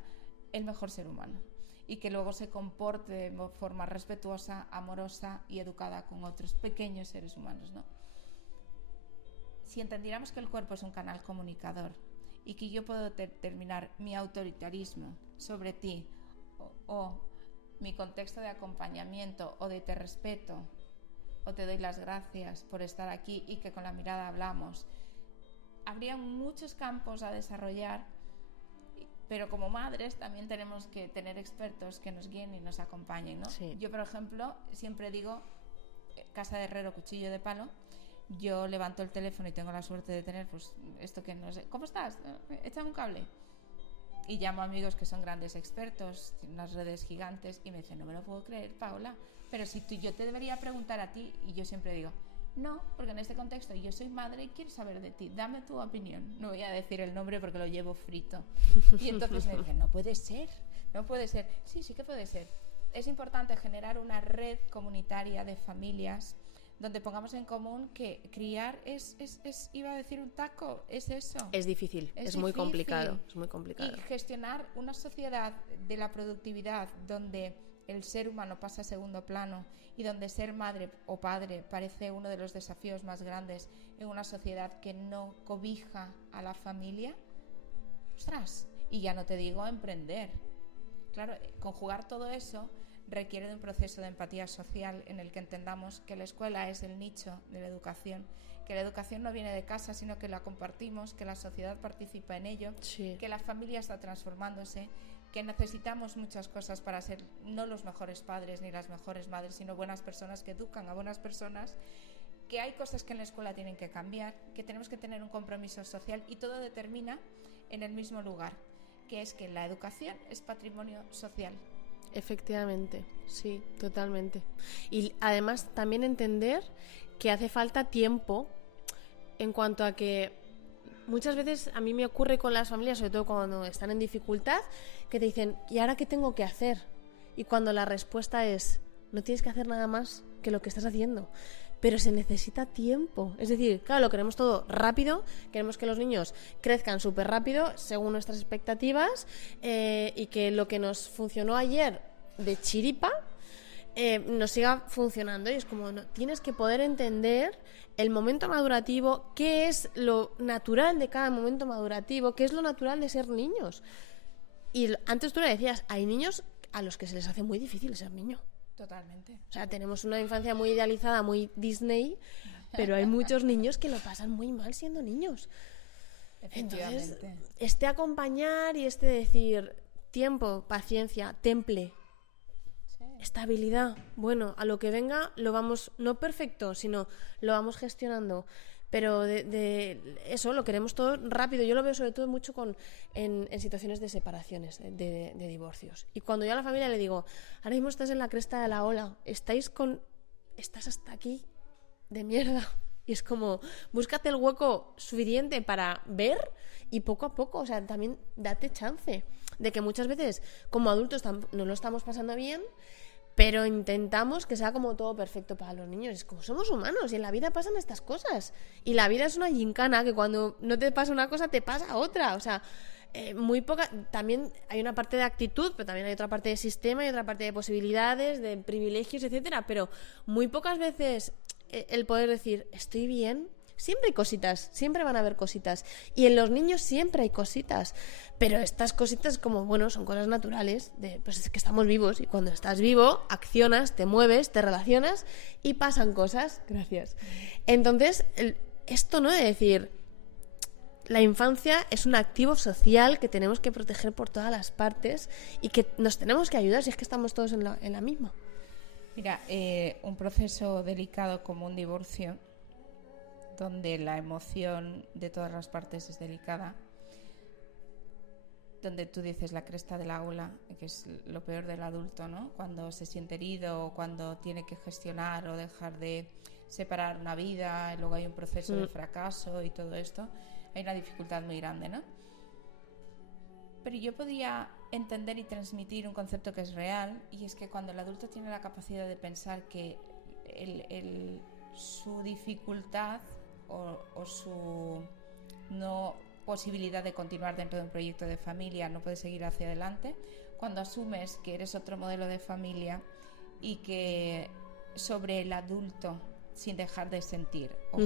el mejor ser humano y que luego se comporte de forma respetuosa, amorosa y educada con otros pequeños seres humanos, ¿no? Si entendiéramos que el cuerpo es un canal comunicador y que yo puedo determinar mi autoritarismo sobre ti o mi contexto de acompañamiento o de te respeto o te doy las gracias por estar aquí y que con la mirada hablamos, habría muchos campos a desarrollar, pero como madres también tenemos que tener expertos que nos guíen y nos acompañen, ¿no? Sí. Yo, por ejemplo, siempre digo casa de herrero, cuchillo de palo. Yo levanto el teléfono y tengo la suerte de tener, pues, esto que no sé, ¿cómo estás? Échame un cable. Y llamo a amigos que son grandes expertos, tienen unas redes gigantes, y me dicen, no me lo puedo creer, Paula, pero si yo te debería preguntar a ti, y yo siempre digo, no, porque en este contexto yo soy madre y quiero saber de ti, dame tu opinión. No voy a decir el nombre porque lo llevo frito. Y entonces me dicen, no puede ser. Sí que puede ser. Es importante generar una red comunitaria de familias donde pongamos en común que criar es iba a decir un taco, es eso. Es difícil, es muy complicado. Y gestionar una sociedad de la productividad donde el ser humano pasa a segundo plano y donde ser madre o padre parece uno de los desafíos más grandes en una sociedad que no cobija a la familia. ¡Ostras! Y ya no te digo emprender. Claro, conjugar todo eso requiere de un proceso de empatía social en el que entendamos que la escuela es el nicho de la educación, que la educación no viene de casa, sino que la compartimos, que la sociedad participa en ello, que la familia está transformándose, que necesitamos muchas cosas para ser no los mejores padres ni las mejores madres, sino buenas personas que educan a buenas personas, que hay cosas que en la escuela tienen que cambiar, que tenemos que tener un compromiso social, y todo determina en el mismo lugar, que es que la educación es patrimonio social. Efectivamente, sí, totalmente. Y además también entender que hace falta tiempo en cuanto a que muchas veces a mí me ocurre con las familias, sobre todo cuando están en dificultad, que te dicen, ¿y ahora qué tengo que hacer? Y cuando la respuesta es, no tienes que hacer nada más que lo que estás haciendo. Pero se necesita tiempo. Es decir, claro, lo queremos todo rápido, queremos que los niños crezcan súper rápido según nuestras expectativas, y que lo que nos funcionó ayer de chiripa nos siga funcionando. Y es como, no, tienes que poder entender el momento madurativo, qué es lo natural de cada momento madurativo, qué es lo natural de ser niños. Y antes tú le decías, hay niños a los que se les hace muy difícil ser niño. Totalmente. O sea, tenemos una infancia muy idealizada, muy Disney, pero hay muchos niños que lo pasan muy mal siendo niños. Entonces, este acompañar y este decir tiempo, paciencia, temple, estabilidad, bueno, a lo que venga lo vamos, no perfecto, sino lo vamos gestionando. Pero de eso lo queremos todo rápido. Yo lo veo sobre todo mucho en situaciones de separaciones, de divorcios. Y cuando yo a la familia le digo, ahora mismo estás en la cresta de la ola, estás hasta aquí de mierda. Y es como, búscate el hueco suficiente para ver y poco a poco, o sea, también date chance de que muchas veces como adultos no lo estamos pasando bien, pero intentamos que sea como todo perfecto para los niños. Es como somos humanos y en la vida pasan estas cosas. Y la vida es una gincana que cuando no te pasa una cosa te pasa otra. O sea, muy poca, también hay una parte de actitud, pero también hay otra parte de sistema y otra parte de posibilidades, de privilegios, etcétera, pero muy pocas veces el poder decir estoy bien. Siempre hay cositas, siempre van a haber cositas, y en los niños siempre hay cositas, pero estas cositas como, bueno, son cosas naturales, pues es que estamos vivos, y cuando estás vivo accionas, te mueves, te relacionas y pasan cosas. Gracias. Entonces esto, ¿no?, de decir, la infancia es un activo social que tenemos que proteger por todas las partes y que nos tenemos que ayudar si es que estamos todos en la misma. Mira, un proceso delicado como un divorcio, donde la emoción de todas las partes es delicada, donde tú dices la cresta de la ola, que es lo peor del adulto, ¿no? Cuando se siente herido, o cuando tiene que gestionar o dejar de separar una vida, y luego hay un proceso de fracaso y todo esto, hay una dificultad muy grande, ¿no? Pero yo podía entender y transmitir un concepto que es real, y es que cuando el adulto tiene la capacidad de pensar que su dificultad o su no posibilidad de continuar dentro de un proyecto de familia no puede seguir hacia adelante, cuando asumes que eres otro modelo de familia y que sobre el adulto, sin dejar de sentir, ojo,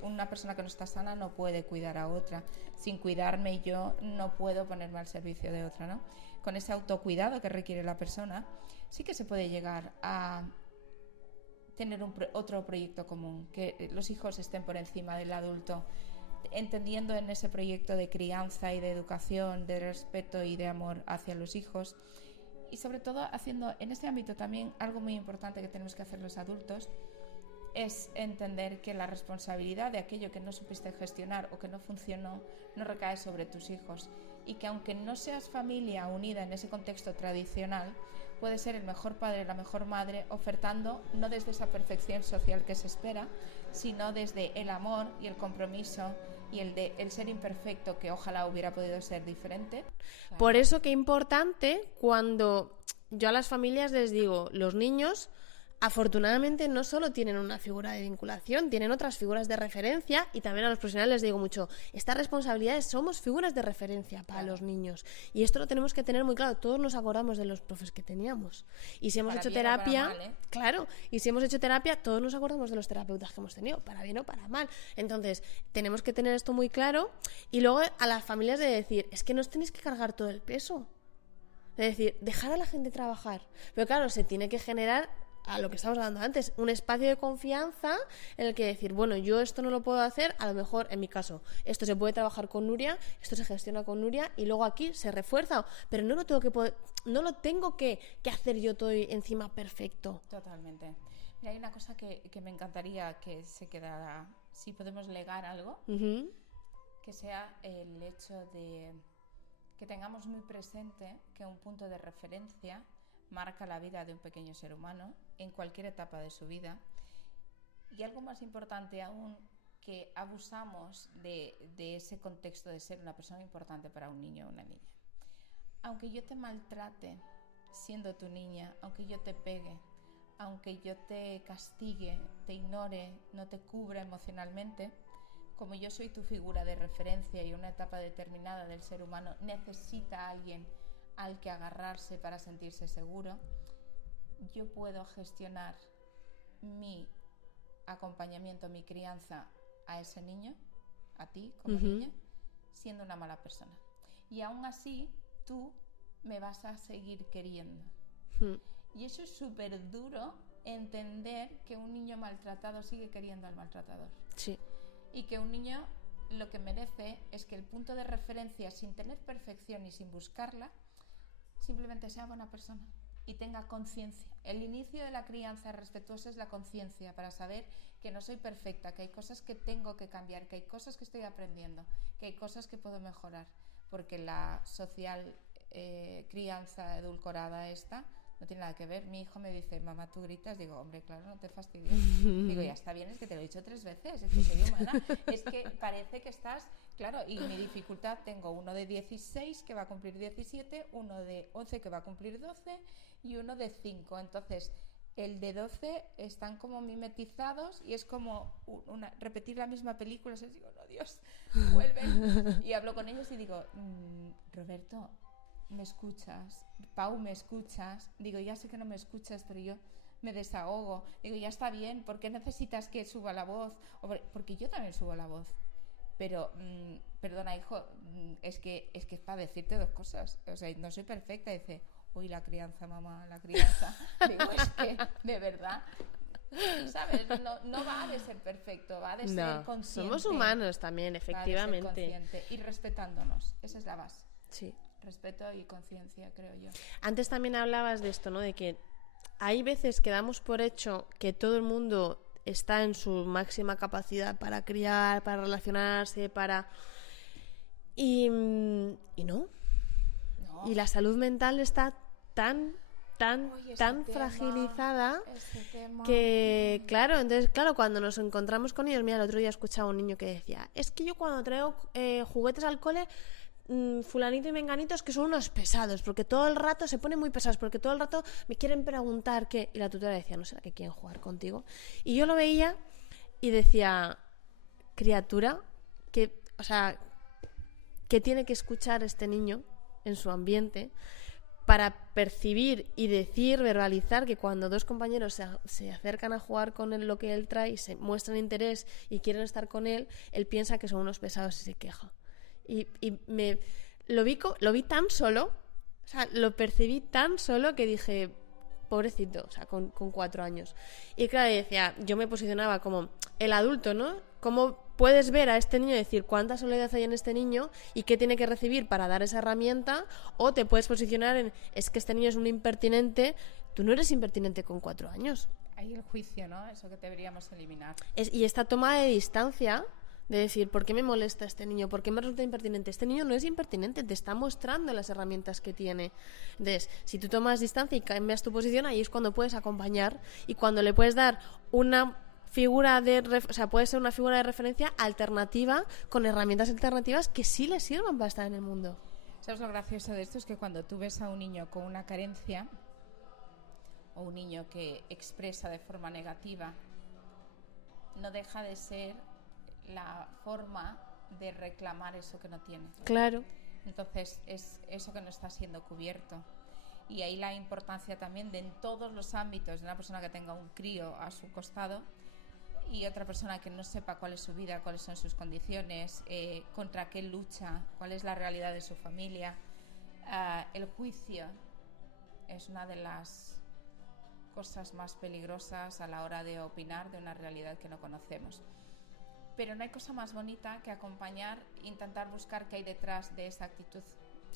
una persona que no está sana no puede cuidar a otra, sin cuidarme yo no puedo ponerme al servicio de otra, ¿no? Con ese autocuidado que requiere la persona, sí que se puede llegar a tener otro proyecto común, que los hijos estén por encima del adulto, entendiendo en ese proyecto de crianza y de educación, de respeto y de amor hacia los hijos, y sobre todo haciendo en este ámbito también algo muy importante que tenemos que hacer los adultos, es entender que la responsabilidad de aquello que no supiste gestionar o que no funcionó no recae sobre tus hijos, y que aunque no seas familia unida en ese contexto tradicional, puedes ser el mejor padre, la mejor madre, ofertando no desde esa perfección social que se espera, sino desde el amor y el compromiso y el ser imperfecto, que ojalá hubiera podido ser diferente. Por eso que importante cuando yo a las familias les digo, los niños afortunadamente no solo tienen una figura de vinculación, tienen otras figuras de referencia, y también a los profesionales les digo mucho, estas responsabilidades somos figuras de referencia para los niños, y esto lo tenemos que tener muy claro. Todos nos acordamos de los profes que teníamos, y si hemos hecho terapia, claro, y si hemos hecho terapia, todos nos acordamos de los terapeutas que hemos tenido, para bien o para mal. Entonces tenemos que tener esto muy claro, y luego a las familias de decir, es que no os tenéis que cargar todo el peso, es decir, dejar a la gente trabajar, pero claro, se tiene que generar, a lo que estábamos hablando antes, un espacio de confianza en el que decir, bueno, yo esto no lo puedo hacer, a lo mejor en mi caso esto se puede trabajar con Nuria, esto se gestiona con Nuria, y luego aquí se refuerza, pero no lo tengo que hacer yo todo encima perfecto. Totalmente. Mira, hay una cosa que me encantaría que se quedara, si podemos legar algo, que sea el hecho de que tengamos muy presente que un punto de referencia marca la vida de un pequeño ser humano en cualquier etapa de su vida, y algo más importante aún, que abusamos de ese contexto de ser una persona importante para un niño o una niña. Aunque yo te maltrate siendo tu niña, aunque yo te pegue, aunque yo te castigue, te ignore, no te cubra emocionalmente, como yo soy tu figura de referencia y una etapa determinada del ser humano necesita a alguien al que agarrarse para sentirse seguro, yo puedo gestionar mi acompañamiento, mi crianza a ese niño, a ti como niña, siendo una mala persona. Y aún así, tú me vas a seguir queriendo. Y eso es súper duro, entender que un niño maltratado sigue queriendo al maltratador. Sí. Y que un niño lo que merece es que el punto de referencia, sin tener perfección y sin buscarla, simplemente sea buena persona y tenga conciencia. El inicio de la crianza respetuosa es la conciencia, para saber que no soy perfecta, que hay cosas que tengo que cambiar, que hay cosas que estoy aprendiendo, que hay cosas que puedo mejorar, porque la social crianza edulcorada esta no tiene nada que ver. Mi hijo me dice, mamá, tú gritas. Digo, hombre, claro, no te fastidies. Digo, ya está bien, es que te lo he dicho 3 veces, es que soy humana. Es que parece que estás, claro, y mi dificultad, tengo uno de 16 que va a cumplir 17, uno de 11 que va a cumplir 12 y uno de 5. Entonces, el de 12 están como mimetizados y es como repetir la misma película. Y digo, no, Dios, vuelven. Y hablo con ellos y digo, Roberto, ¿me escuchas? Pau, ¿me escuchas? Digo, ya sé que no me escuchas, pero yo me desahogo. Digo, ya está bien, ¿por qué necesitas que suba la voz? Porque yo también subo la voz. Pero, perdona, hijo, es que es para decirte dos cosas. O sea, no soy perfecta. Dice, uy, la crianza, mamá, la crianza. Digo, es que, de verdad, ¿sabes? No va de ser perfecto, va de ser consciente. Somos humanos también, efectivamente. Va de ser consciente y respetándonos. Esa es la base. Sí. Respeto y conciencia, creo yo. Antes también hablabas de esto, ¿no? De que hay veces que damos por hecho que todo el mundo está en su máxima capacidad para criar, para relacionarse, y no. Y la salud mental está tan fragilizada que, claro, entonces, claro, cuando nos encontramos con ellos, mira, el otro día escuchaba a un niño que decía, es que yo cuando traigo juguetes al cole, fulanito y menganitos que son unos pesados, porque todo el rato se ponen muy pesados, porque todo el rato me quieren preguntar qué, y la tutora decía, ¿no será que quieren jugar contigo? Y yo lo veía y decía, criatura, que tiene que escuchar este niño en su ambiente para percibir y decir, verbalizar que cuando dos compañeros se acercan a jugar con él, lo que él trae, y se muestran interés y quieren estar con él piensa que son unos pesados y se queja. Y lo vi tan solo, o sea, lo percibí tan solo que dije, pobrecito, o sea, con 4 años. Y claro, decía, yo me posicionaba como el adulto, ¿no? ¿Cómo puedes ver a este niño y decir cuánta soledad hay en este niño y qué tiene que recibir para dar esa herramienta? O te puedes posicionar en, es que este niño es un impertinente. Tú no eres impertinente con 4 años. Hay el juicio, ¿no? Eso que deberíamos eliminar. Y esta toma de distancia de decir, ¿por qué me molesta este niño? ¿Por qué me resulta impertinente? Este niño no es impertinente, te está mostrando las herramientas que tiene. Entonces, si tú tomas distancia y cambias tu posición, ahí es cuando puedes acompañar y cuando le puedes dar una figura puede ser una figura de referencia alternativa, con herramientas alternativas que sí le sirvan para estar en el mundo. ¿Sabes lo gracioso de esto? Es que cuando tú ves a un niño con una carencia o un niño que expresa de forma negativa, no deja de ser la forma de reclamar eso que no tiene. Claro. Entonces es eso que no está siendo cubierto. Y ahí la importancia también de en todos los ámbitos de una persona que tenga un crío a su costado y otra persona que no sepa cuál es su vida, cuáles son sus condiciones, contra qué lucha, cuál es la realidad de su familia. El juicio es una de las cosas más peligrosas a la hora de opinar de una realidad que no conocemos. Pero no hay cosa más bonita que acompañar, intentar buscar qué hay detrás de esa actitud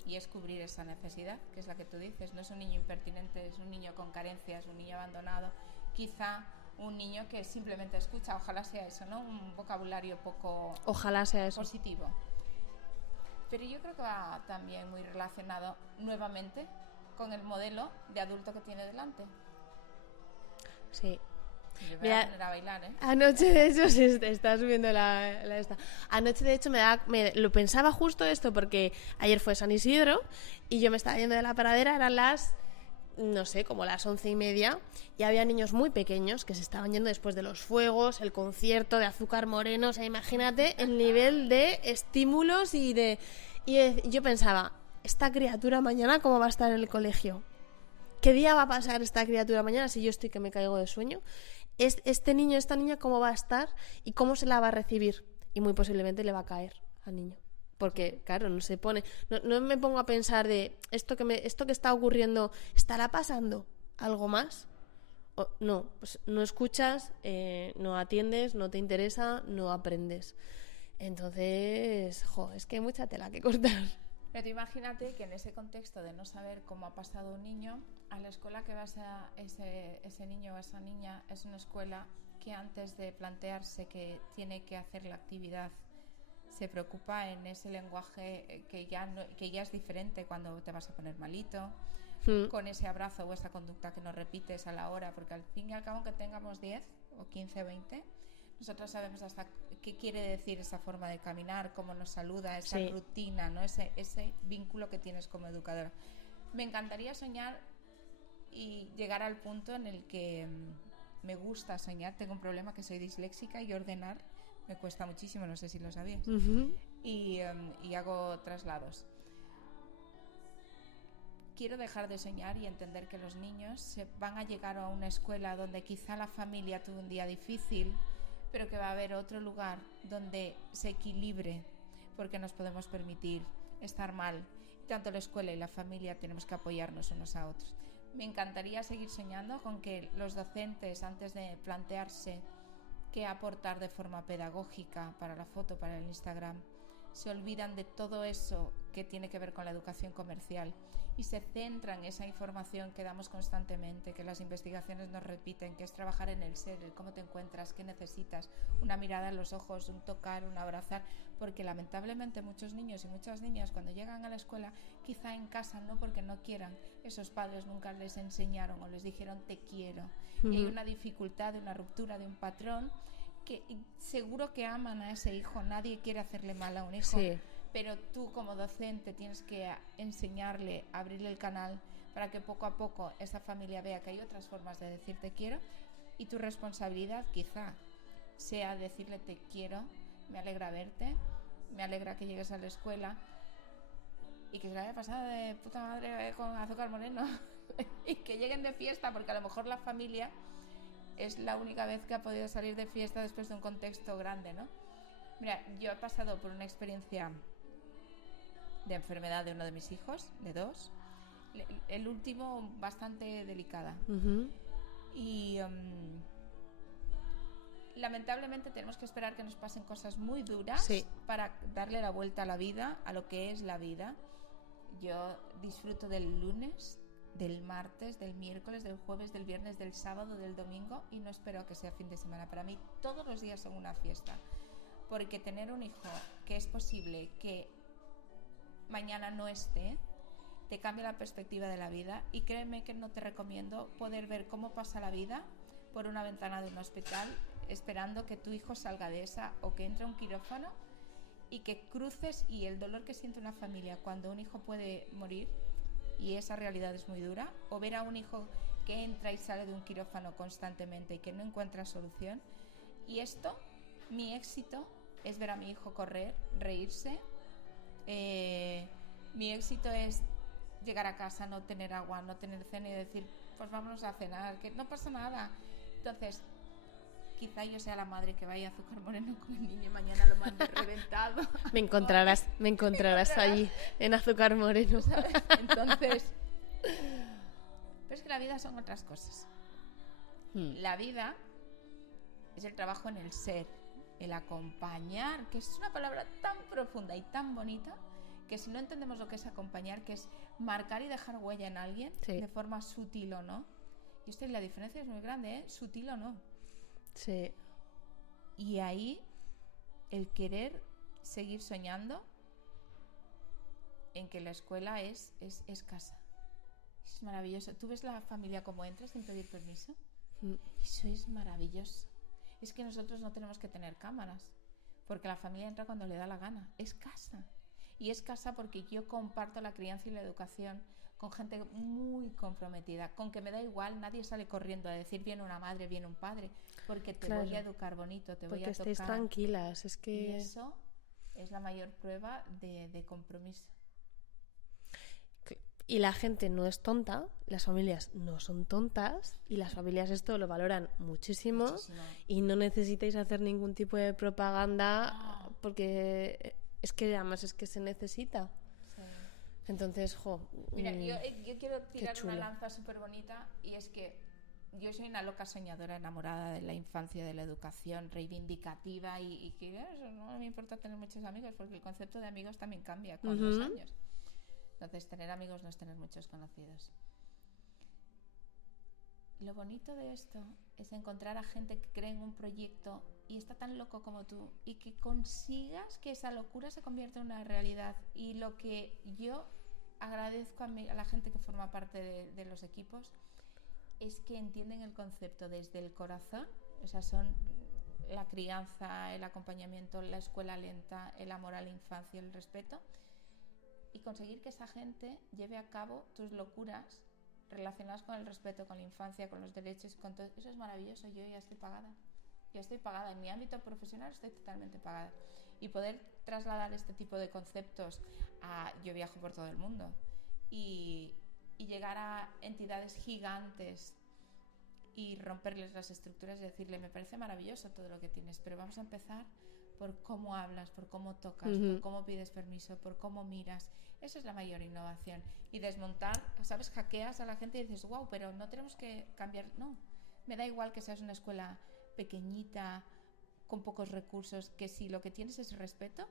y es cubrir esa necesidad, que es la que tú dices. No es un niño impertinente, es un niño con carencias, un niño abandonado, quizá un niño que simplemente escucha, ojalá sea eso, ¿no? Un vocabulario poco ojalá sea eso. Positivo. Pero yo creo que va también muy relacionado nuevamente con el modelo de adulto que tiene delante. Sí. Yo me voy a poner a bailar, ¿eh? Anoche, de hecho, se está subiendo la esta. Anoche, de hecho, lo pensaba justo esto, porque ayer fue San Isidro y yo me estaba yendo de la paradera, eran las, no sé, como las 11:30, y había niños muy pequeños que se estaban yendo después de los fuegos, el concierto de Azúcar Moreno, o sea, imagínate el nivel de estímulos y yo pensaba, esta criatura mañana, ¿cómo va a estar en el colegio? ¿Qué día va a pasar esta criatura mañana si yo estoy que me caigo de sueño? Este niño, esta niña, ¿cómo va a estar y cómo se la va a recibir? Y muy posiblemente le va a caer al niño. Porque, claro, no se pone... No me pongo a pensar de esto que está ocurriendo, ¿estará pasando algo más? No, pues no escuchas, no atiendes, no te interesa, no aprendes. Entonces, es que hay mucha tela que cortar. Pero tú imagínate que en ese contexto de no saber cómo ha pasado un niño, a la escuela que vas a ese niño o esa niña es una escuela que antes de plantearse que tiene que hacer la actividad se preocupa en ese lenguaje que ya es diferente cuando te vas a poner malito, con ese abrazo o esa conducta que no repites a la hora, porque al fin y al cabo que tengamos 10 o 15 o 20, nosotros sabemos hasta qué quiere decir esa forma de caminar, cómo nos saluda, esa rutina, ¿no? Ese vínculo que tienes como educadora. Me encantaría soñar y llegar al punto en el que me gusta soñar. Tengo un problema, que soy disléxica, y ordenar me cuesta muchísimo, no sé si lo sabías. Y hago traslados. Quiero dejar de soñar y entender que los niños van a llegar a una escuela donde quizá la familia tuvo un día difícil, pero que va a haber otro lugar donde se equilibre, porque nos podemos permitir estar mal. Tanto la escuela y la familia tenemos que apoyarnos unos a otros. Me encantaría seguir soñando con que los docentes, antes de plantearse qué aportar de forma pedagógica para la foto, para el Instagram, se olvidan de todo eso que tiene que ver con la educación comercial y se centran en esa información que damos constantemente, que las investigaciones nos repiten, que es trabajar en el ser, el cómo te encuentras, qué necesitas, una mirada en los ojos, un tocar, un abrazar, porque lamentablemente muchos niños y muchas niñas cuando llegan a la escuela, quizá en casa no porque no quieran, esos padres nunca les enseñaron o les dijeron te quiero, y hay una dificultad, una ruptura de un patrón que seguro que aman a ese hijo, nadie quiere hacerle mal a un hijo, sí, pero tú como docente tienes que enseñarle, abrirle el canal para que poco a poco esa familia vea que hay otras formas de decir te quiero, y tu responsabilidad quizá sea decirle te quiero, me alegra verte, me alegra que llegues a la escuela y que se la haya pasado de puta madre con azúcar moreno y que lleguen de fiesta, porque a lo mejor la familia es la única vez que ha podido salir de fiesta después de un contexto grande, ¿no? Mira, yo he pasado por una experiencia de enfermedad de uno de mis hijos, de 2, el último bastante delicada. Y lamentablemente tenemos que esperar que nos pasen cosas muy duras, sí, para darle la vuelta a la vida, a lo que es la vida. Yo disfruto del lunes, del martes, del miércoles, del jueves, del viernes, del sábado, del domingo, y no espero a que sea fin de semana. Para mí todos los días son una fiesta, porque tener un hijo que es posible que mañana no esté, te cambia la perspectiva de la vida, y créeme que no te recomiendo poder ver cómo pasa la vida por una ventana de un hospital esperando que tu hijo salga de esa, o que entre a un quirófano y que cruces, y el dolor que siente una familia cuando un hijo puede morir, y esa realidad es muy dura, o ver a un hijo que entra y sale de un quirófano constantemente y que no encuentra solución. Y esto, mi éxito es ver a mi hijo correr, reírse. Mi éxito es llegar a casa, no tener agua, no tener cena y decir, pues vámonos a cenar, que no pasa nada. Entonces, quizá yo sea la madre que vaya a azúcar moreno con el niño y mañana lo mande reventado. Me encontrarás allí en azúcar moreno. ¿Sabes? Entonces, pero es que la vida son otras cosas. La vida es el trabajo en el ser, el acompañar, que es una palabra tan profunda y tan bonita, que si no entendemos lo que es acompañar, que es marcar y dejar huella en alguien, sí, de forma sutil o no. Y la diferencia es muy grande, ¿eh? Sutil o no. Sí. Y ahí el querer seguir soñando en que la escuela es casa. Es maravilloso. ¿Tú ves la familia como entra sin pedir permiso? Eso es maravilloso. Es que nosotros no tenemos que tener cámaras, porque la familia entra cuando le da la gana. Es casa. Y es casa porque yo comparto la crianza y la educación con gente muy comprometida, con que me da igual, nadie sale corriendo a decir viene una madre, viene un padre, porque te voy a educar bonito, te voy a tocar. Porque estéis tranquilas, es que... Y eso es la mayor prueba de compromiso. Y la gente no es tonta, las familias no son tontas, y las familias esto lo valoran muchísimo. Y no necesitáis hacer ningún tipo de propaganda, porque es que además es que se necesita. Sí. Entonces, mira, yo quiero tirar una lanza súper bonita, y es que yo soy una loca soñadora, enamorada de la infancia, de la educación, reivindicativa, y que eso, no me importa tener muchos amigos, porque el concepto de amigos también cambia con los años. Entonces, tener amigos no es tener muchos conocidos. Lo bonito de esto es encontrar a gente que cree en un proyecto y está tan loco como tú, y que consigas que esa locura se convierta en una realidad. Y lo que yo agradezco a la gente que forma parte de los equipos es que entienden el concepto desde el corazón. O sea, son la crianza, el acompañamiento, la escuela lenta, el amor a la infancia, el respeto, y conseguir que esa gente lleve a cabo tus locuras relacionadas con el respeto, con la infancia, con los derechos, con todo eso es maravilloso. Yo ya estoy pagada, en mi ámbito profesional estoy totalmente pagada, y poder trasladar este tipo de conceptos yo viajo por todo el mundo y llegar a entidades gigantes y romperles las estructuras y decirle, me parece maravilloso todo lo que tienes, pero vamos a empezar por cómo hablas, por cómo tocas, por cómo pides permiso, por cómo miras. Eso es la mayor innovación. Y desmontar, ¿sabes? Hackeas a la gente y dices, wow, pero no tenemos que cambiar. No, me da igual que seas una escuela pequeñita, con pocos recursos, que si lo que tienes es respeto,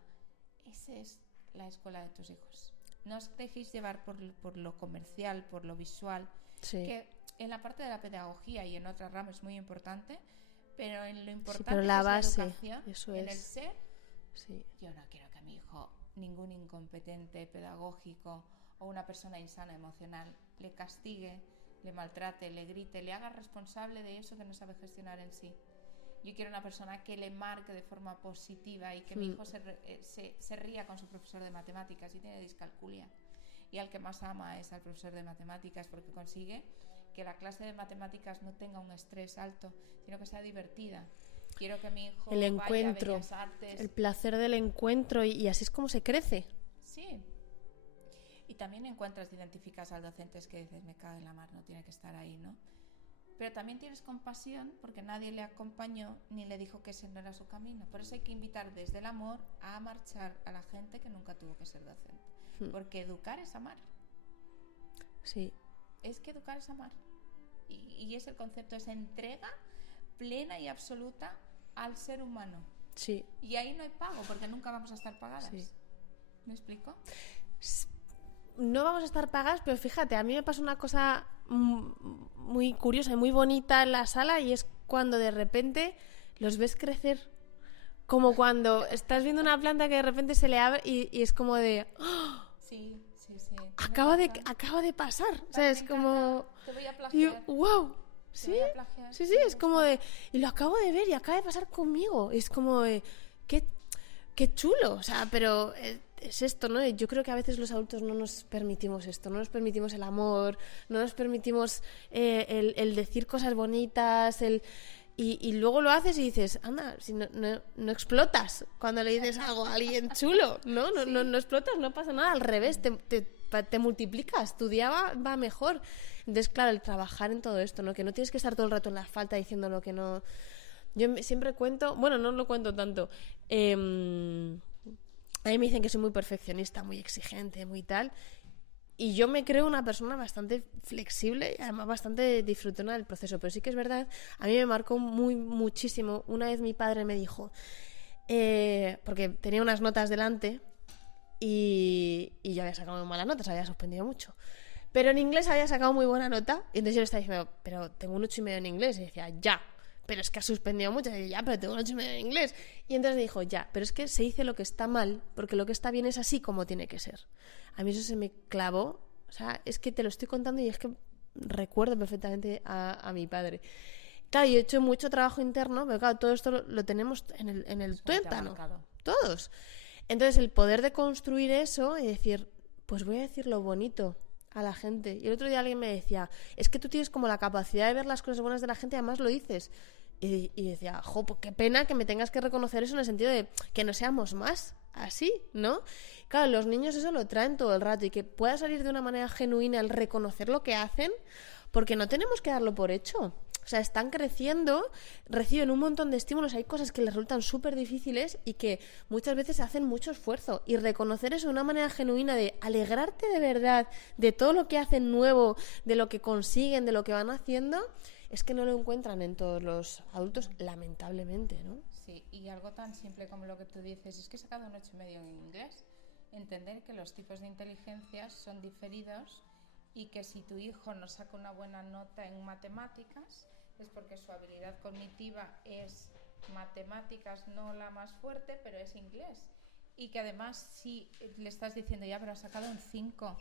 esa es la escuela de tus hijos. No os dejéis llevar por lo comercial, por lo visual, que en la parte de la pedagogía y en otras ramas es muy importante, pero en lo importante pero la base, la educación, eso en es. el ser, Sí. yo no quiero que a mi hijo, ningún incompetente pedagógico o una persona insana emocional, le castigue, le maltrate, le grite, le haga responsable de eso que no sabe gestionar en sí. Yo quiero una persona que le marque de forma positiva y que mi hijo se ría con su profesor de matemáticas y tiene discalculia. Y al que más ama es al profesor de matemáticas, porque consigue que la clase de matemáticas no tenga un estrés alto, sino que sea divertida. Quiero que mi hijo El encuentro, vaya a Bellas Artes. el placer del encuentro, y así es como se crece. Sí. Y también encuentras, identificas al docente que dices, me cago en la mar, no tiene que estar ahí, ¿no? Pero también tienes compasión porque nadie le acompañó ni le dijo que ese no era su camino. Por eso hay que invitar desde el amor a marchar a la gente que nunca tuvo que ser docente. Porque educar es amar. Sí. Es que educar es amar. Y es el concepto, es entrega plena y absoluta al ser humano. Sí. Y ahí no hay pago, porque nunca vamos a estar pagadas. Sí. ¿Me explico? No vamos a estar pagadas, pero fíjate, a mí me pasa una cosa muy curiosa y muy bonita en la sala, y es cuando de repente los ves crecer. Como cuando estás viendo una planta que de repente se le abre y es como de... ¡Oh! Sí. Acaba de pasar. O sea, es como... Te voy a plagiar. ¡Wow! Sí, es como de... Y lo acabo de ver y acaba de pasar conmigo. Es como de... ¡Qué chulo! O sea, pero es esto, ¿no? Yo creo que a veces los adultos no nos permitimos esto. No nos permitimos el amor, no nos permitimos el decir cosas bonitas, y luego lo haces y dices, anda, si no explotas cuando le dices algo a alguien chulo, ¿no? No explotas, no pasa nada, al revés, te multiplicas, tu día va mejor. Entonces, claro, el trabajar en todo esto, ¿no? Que no tienes que estar todo el rato en la falta diciendo lo que no... Yo siempre cuento, bueno, no lo cuento tanto, a mí me dicen que soy muy perfeccionista, muy exigente, muy tal... Y yo me creo una persona bastante flexible y además bastante disfrutona del proceso. Pero sí que es verdad, a mí me marcó muchísimo. Una vez mi padre me dijo, porque tenía unas notas delante y yo había sacado muy malas notas, había suspendido mucho. Pero en inglés había sacado muy buena nota. Y entonces yo le estaba diciendo, pero tengo un 8,5 en inglés. Y decía, ya, pero es que has suspendido mucho. Y decía, ya, pero tengo un 8,5 en inglés. Y entonces dijo, ya, pero es que se dice lo que está mal, porque lo que está bien es así como tiene que ser. A mí eso se me clavó. O sea, es que te lo estoy contando y es que recuerdo perfectamente a mi padre. Claro, yo he hecho mucho trabajo interno, pero claro, todo esto lo tenemos en el tuétano. Todos. Entonces, el poder de construir eso y decir, pues voy a decir lo bonito a la gente. Y el otro día alguien me decía, es que tú tienes como la capacidad de ver las cosas buenas de la gente y además lo dices. Y decía, jo, pues qué pena que me tengas que reconocer eso, en el sentido de que no seamos más así, ¿no? Claro, los niños eso lo traen todo el rato, y que pueda salir de una manera genuina el reconocer lo que hacen, porque no tenemos que darlo por hecho. O sea, están creciendo, reciben un montón de estímulos, hay cosas que les resultan súper difíciles y que muchas veces hacen mucho esfuerzo, y reconocer eso de una manera genuina, de alegrarte de verdad de todo lo que hacen nuevo, de lo que consiguen, de lo que van haciendo, es que no lo encuentran en todos los adultos, lamentablemente, ¿no? Sí, y algo tan simple como lo que tú dices, es que he sacado un 8,5 en inglés. Entender que los tipos de inteligencias son diferidos y que si tu hijo no saca una buena nota en matemáticas es porque su habilidad cognitiva es matemáticas, no la más fuerte, pero es inglés. Y que además si le estás diciendo, ya, pero ha sacado un 5,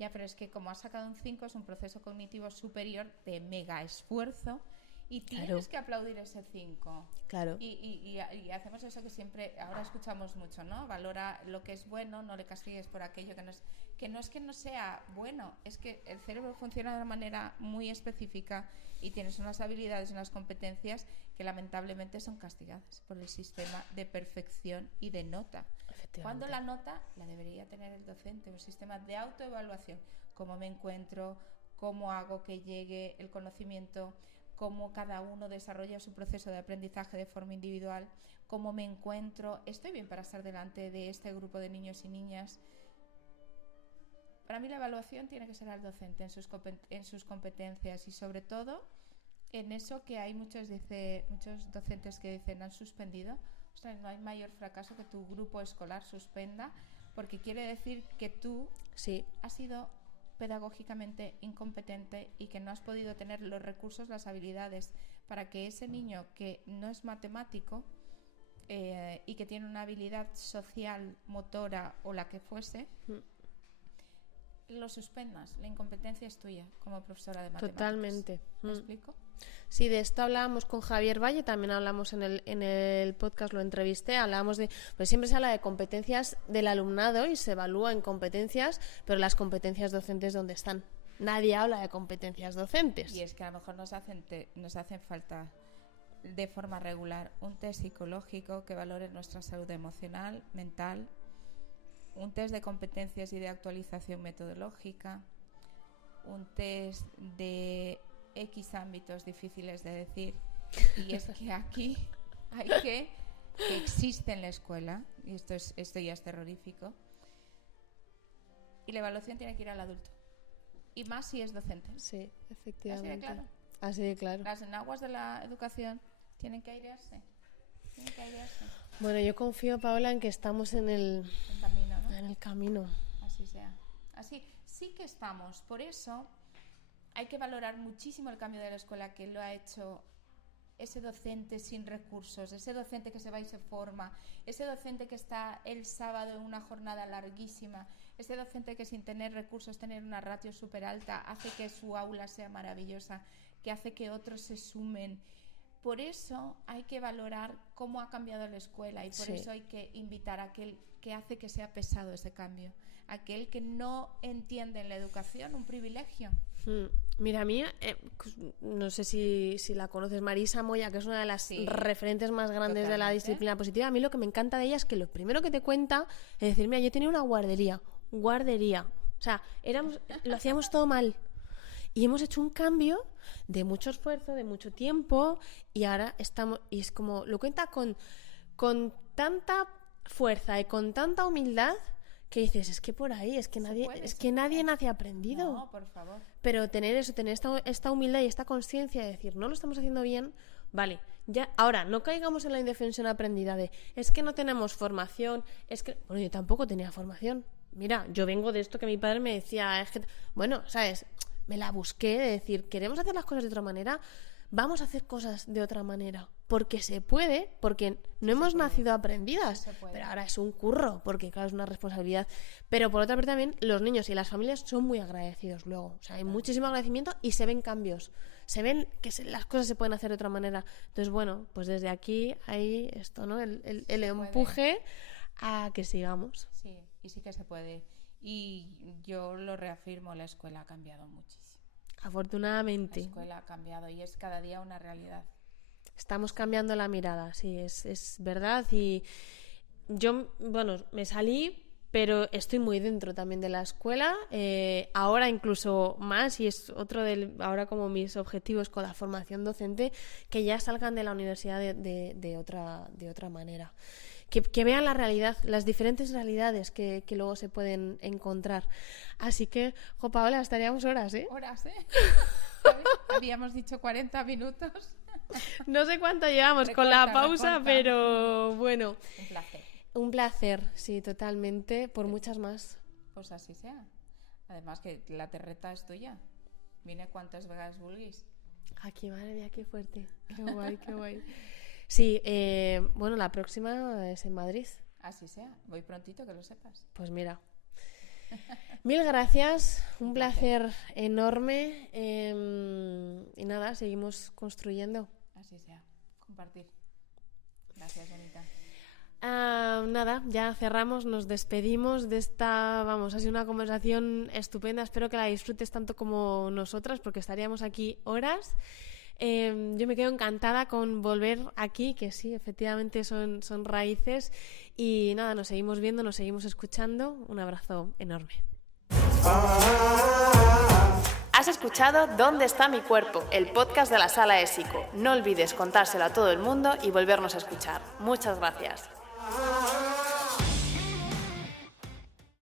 ya, pero es que como ha sacado un 5 es un proceso cognitivo superior de mega esfuerzo, Y tienes Claro. que aplaudir ese 5. Claro. Y hacemos eso que siempre, ahora escuchamos mucho, ¿no? Valora lo que es bueno, no le castigues por aquello que no es que no sea bueno, es que el cerebro funciona de una manera muy específica y tienes unas habilidades, unas competencias que lamentablemente son castigadas por el sistema de perfección y de nota. Cuando la nota la debería tener el docente, un sistema de autoevaluación, cómo me encuentro, cómo hago que llegue el conocimiento, cómo cada uno desarrolla su proceso de aprendizaje de forma individual, cómo me encuentro, estoy bien para estar delante de este grupo de niños y niñas. Para mí la evaluación tiene que ser al docente en sus competencias y sobre todo en eso que hay muchos docentes que dicen han suspendido. O sea, no hay mayor fracaso que tu grupo escolar suspenda, porque quiere decir que tú has sido pedagógicamente incompetente y que no has podido tener los recursos, las habilidades para que ese niño que no es matemático y que tiene una habilidad social, motora o la que fuese, lo suspendas. La incompetencia es tuya como profesora de matemáticas. Totalmente. ¿Me explico? Sí, de esto hablábamos con Javier Valle, también hablamos en el podcast, lo entrevisté, hablábamos de, pues siempre se habla de competencias del alumnado y se evalúa en competencias, pero las competencias docentes, ¿dónde están? Nadie habla de competencias docentes. Y es que a lo mejor nos hacen falta de forma regular un test psicológico que valore nuestra salud emocional, mental, un test de competencias y de actualización metodológica, un test de X ámbitos difíciles de decir, y es que aquí hay que existe en la escuela, y esto ya es terrorífico, y la evaluación tiene que ir al adulto, y más si es docente. Sí, efectivamente. Así de claro. Así de claro. Las enaguas de la educación tienen que airearse. Bueno, yo confío, Paola, en que estamos en el camino, ¿no? En el camino. Así sea. Así sí que estamos. Por eso hay que valorar muchísimo el cambio de la escuela que lo ha hecho ese docente sin recursos, ese docente que se va y se forma, ese docente que está el sábado en una jornada larguísima, ese docente que sin tener recursos, tener una ratio súper alta, hace que su aula sea maravillosa, que hace que otros se sumen. Por eso hay que valorar cómo ha cambiado la escuela y por eso hay que invitar a aquel que hace que sea pesado ese cambio, aquel que no entiende en la educación un privilegio. Mira, a mí, no sé si la conoces, Marisa Moya, que es una de las referentes más grandes de la disciplina positiva. A mí lo que me encanta de ella es que lo primero que te cuenta es decir, mira, yo tenía una guardería. O sea, lo hacíamos todo mal. Y hemos hecho un cambio de mucho esfuerzo, de mucho tiempo, y ahora estamos, y es como, lo cuenta con tanta fuerza y con tanta humildad que dices, es que por ahí, es que nadie nace aprendido. No, por favor. Pero tener esta humildad y esta conciencia de decir, no lo estamos haciendo bien, vale, ya, ahora, no caigamos en la indefensión aprendida de, es que no tenemos formación, bueno, yo tampoco tenía formación. Mira, yo vengo de esto que mi padre me decía, es que, bueno, ¿sabes? Me la busqué de decir, queremos hacer las cosas de otra manera, vamos a hacer cosas de otra manera, porque se puede, porque no hemos nacido aprendidas, pero ahora es un curro, porque claro, es una responsabilidad. Pero por otra parte también los niños y las familias son muy agradecidos luego, o sea, hay muchísimo agradecimiento y se ven cambios, se ven que las cosas se pueden hacer de otra manera. Entonces, bueno, pues desde aquí hay esto, ¿no? El empuje a que sigamos. Sí, y sí que se puede. Y yo lo reafirmo, la escuela ha cambiado muchísimo. Afortunadamente. La escuela ha cambiado y es cada día una realidad. Estamos cambiando la mirada, sí, es verdad. Y yo, bueno, me salí, pero estoy muy dentro también de la escuela. Ahora incluso más, y es otro ahora como mis objetivos con la formación docente, que ya salgan de la universidad de otra manera. Que vean la realidad, las diferentes realidades que luego se pueden encontrar. Así que, Paola, estaríamos horas, ¿eh? Horas, ¿eh? Habíamos dicho 40 minutos. No sé cuánto llevamos con la pausa, pero bueno. Un placer. Un placer, sí, totalmente, por muchas más. Pues así sea. Además que la terreta es tuya. Vine cuantas veces vulguis. Aquí, madre mía, qué fuerte. Qué guay, qué guay. Sí, la próxima es en Madrid. Así sea. Voy prontito, que lo sepas. Pues mira. Mil gracias, un placer enorme y nada, seguimos construyendo. Así sea, compartir. Gracias, Anita. Nada, ya cerramos, nos despedimos de esta, vamos, ha sido una conversación estupenda, espero que la disfrutes tanto como nosotras porque estaríamos aquí horas. Yo me quedo encantada con volver aquí, que sí, efectivamente son raíces y nada, nos seguimos viendo, nos seguimos escuchando, un abrazo enorme. Has escuchado ¿Dónde está mi cuerpo?, el podcast de la Sala ESICO. No olvides contárselo a todo el mundo y volvernos a escuchar. Muchas gracias.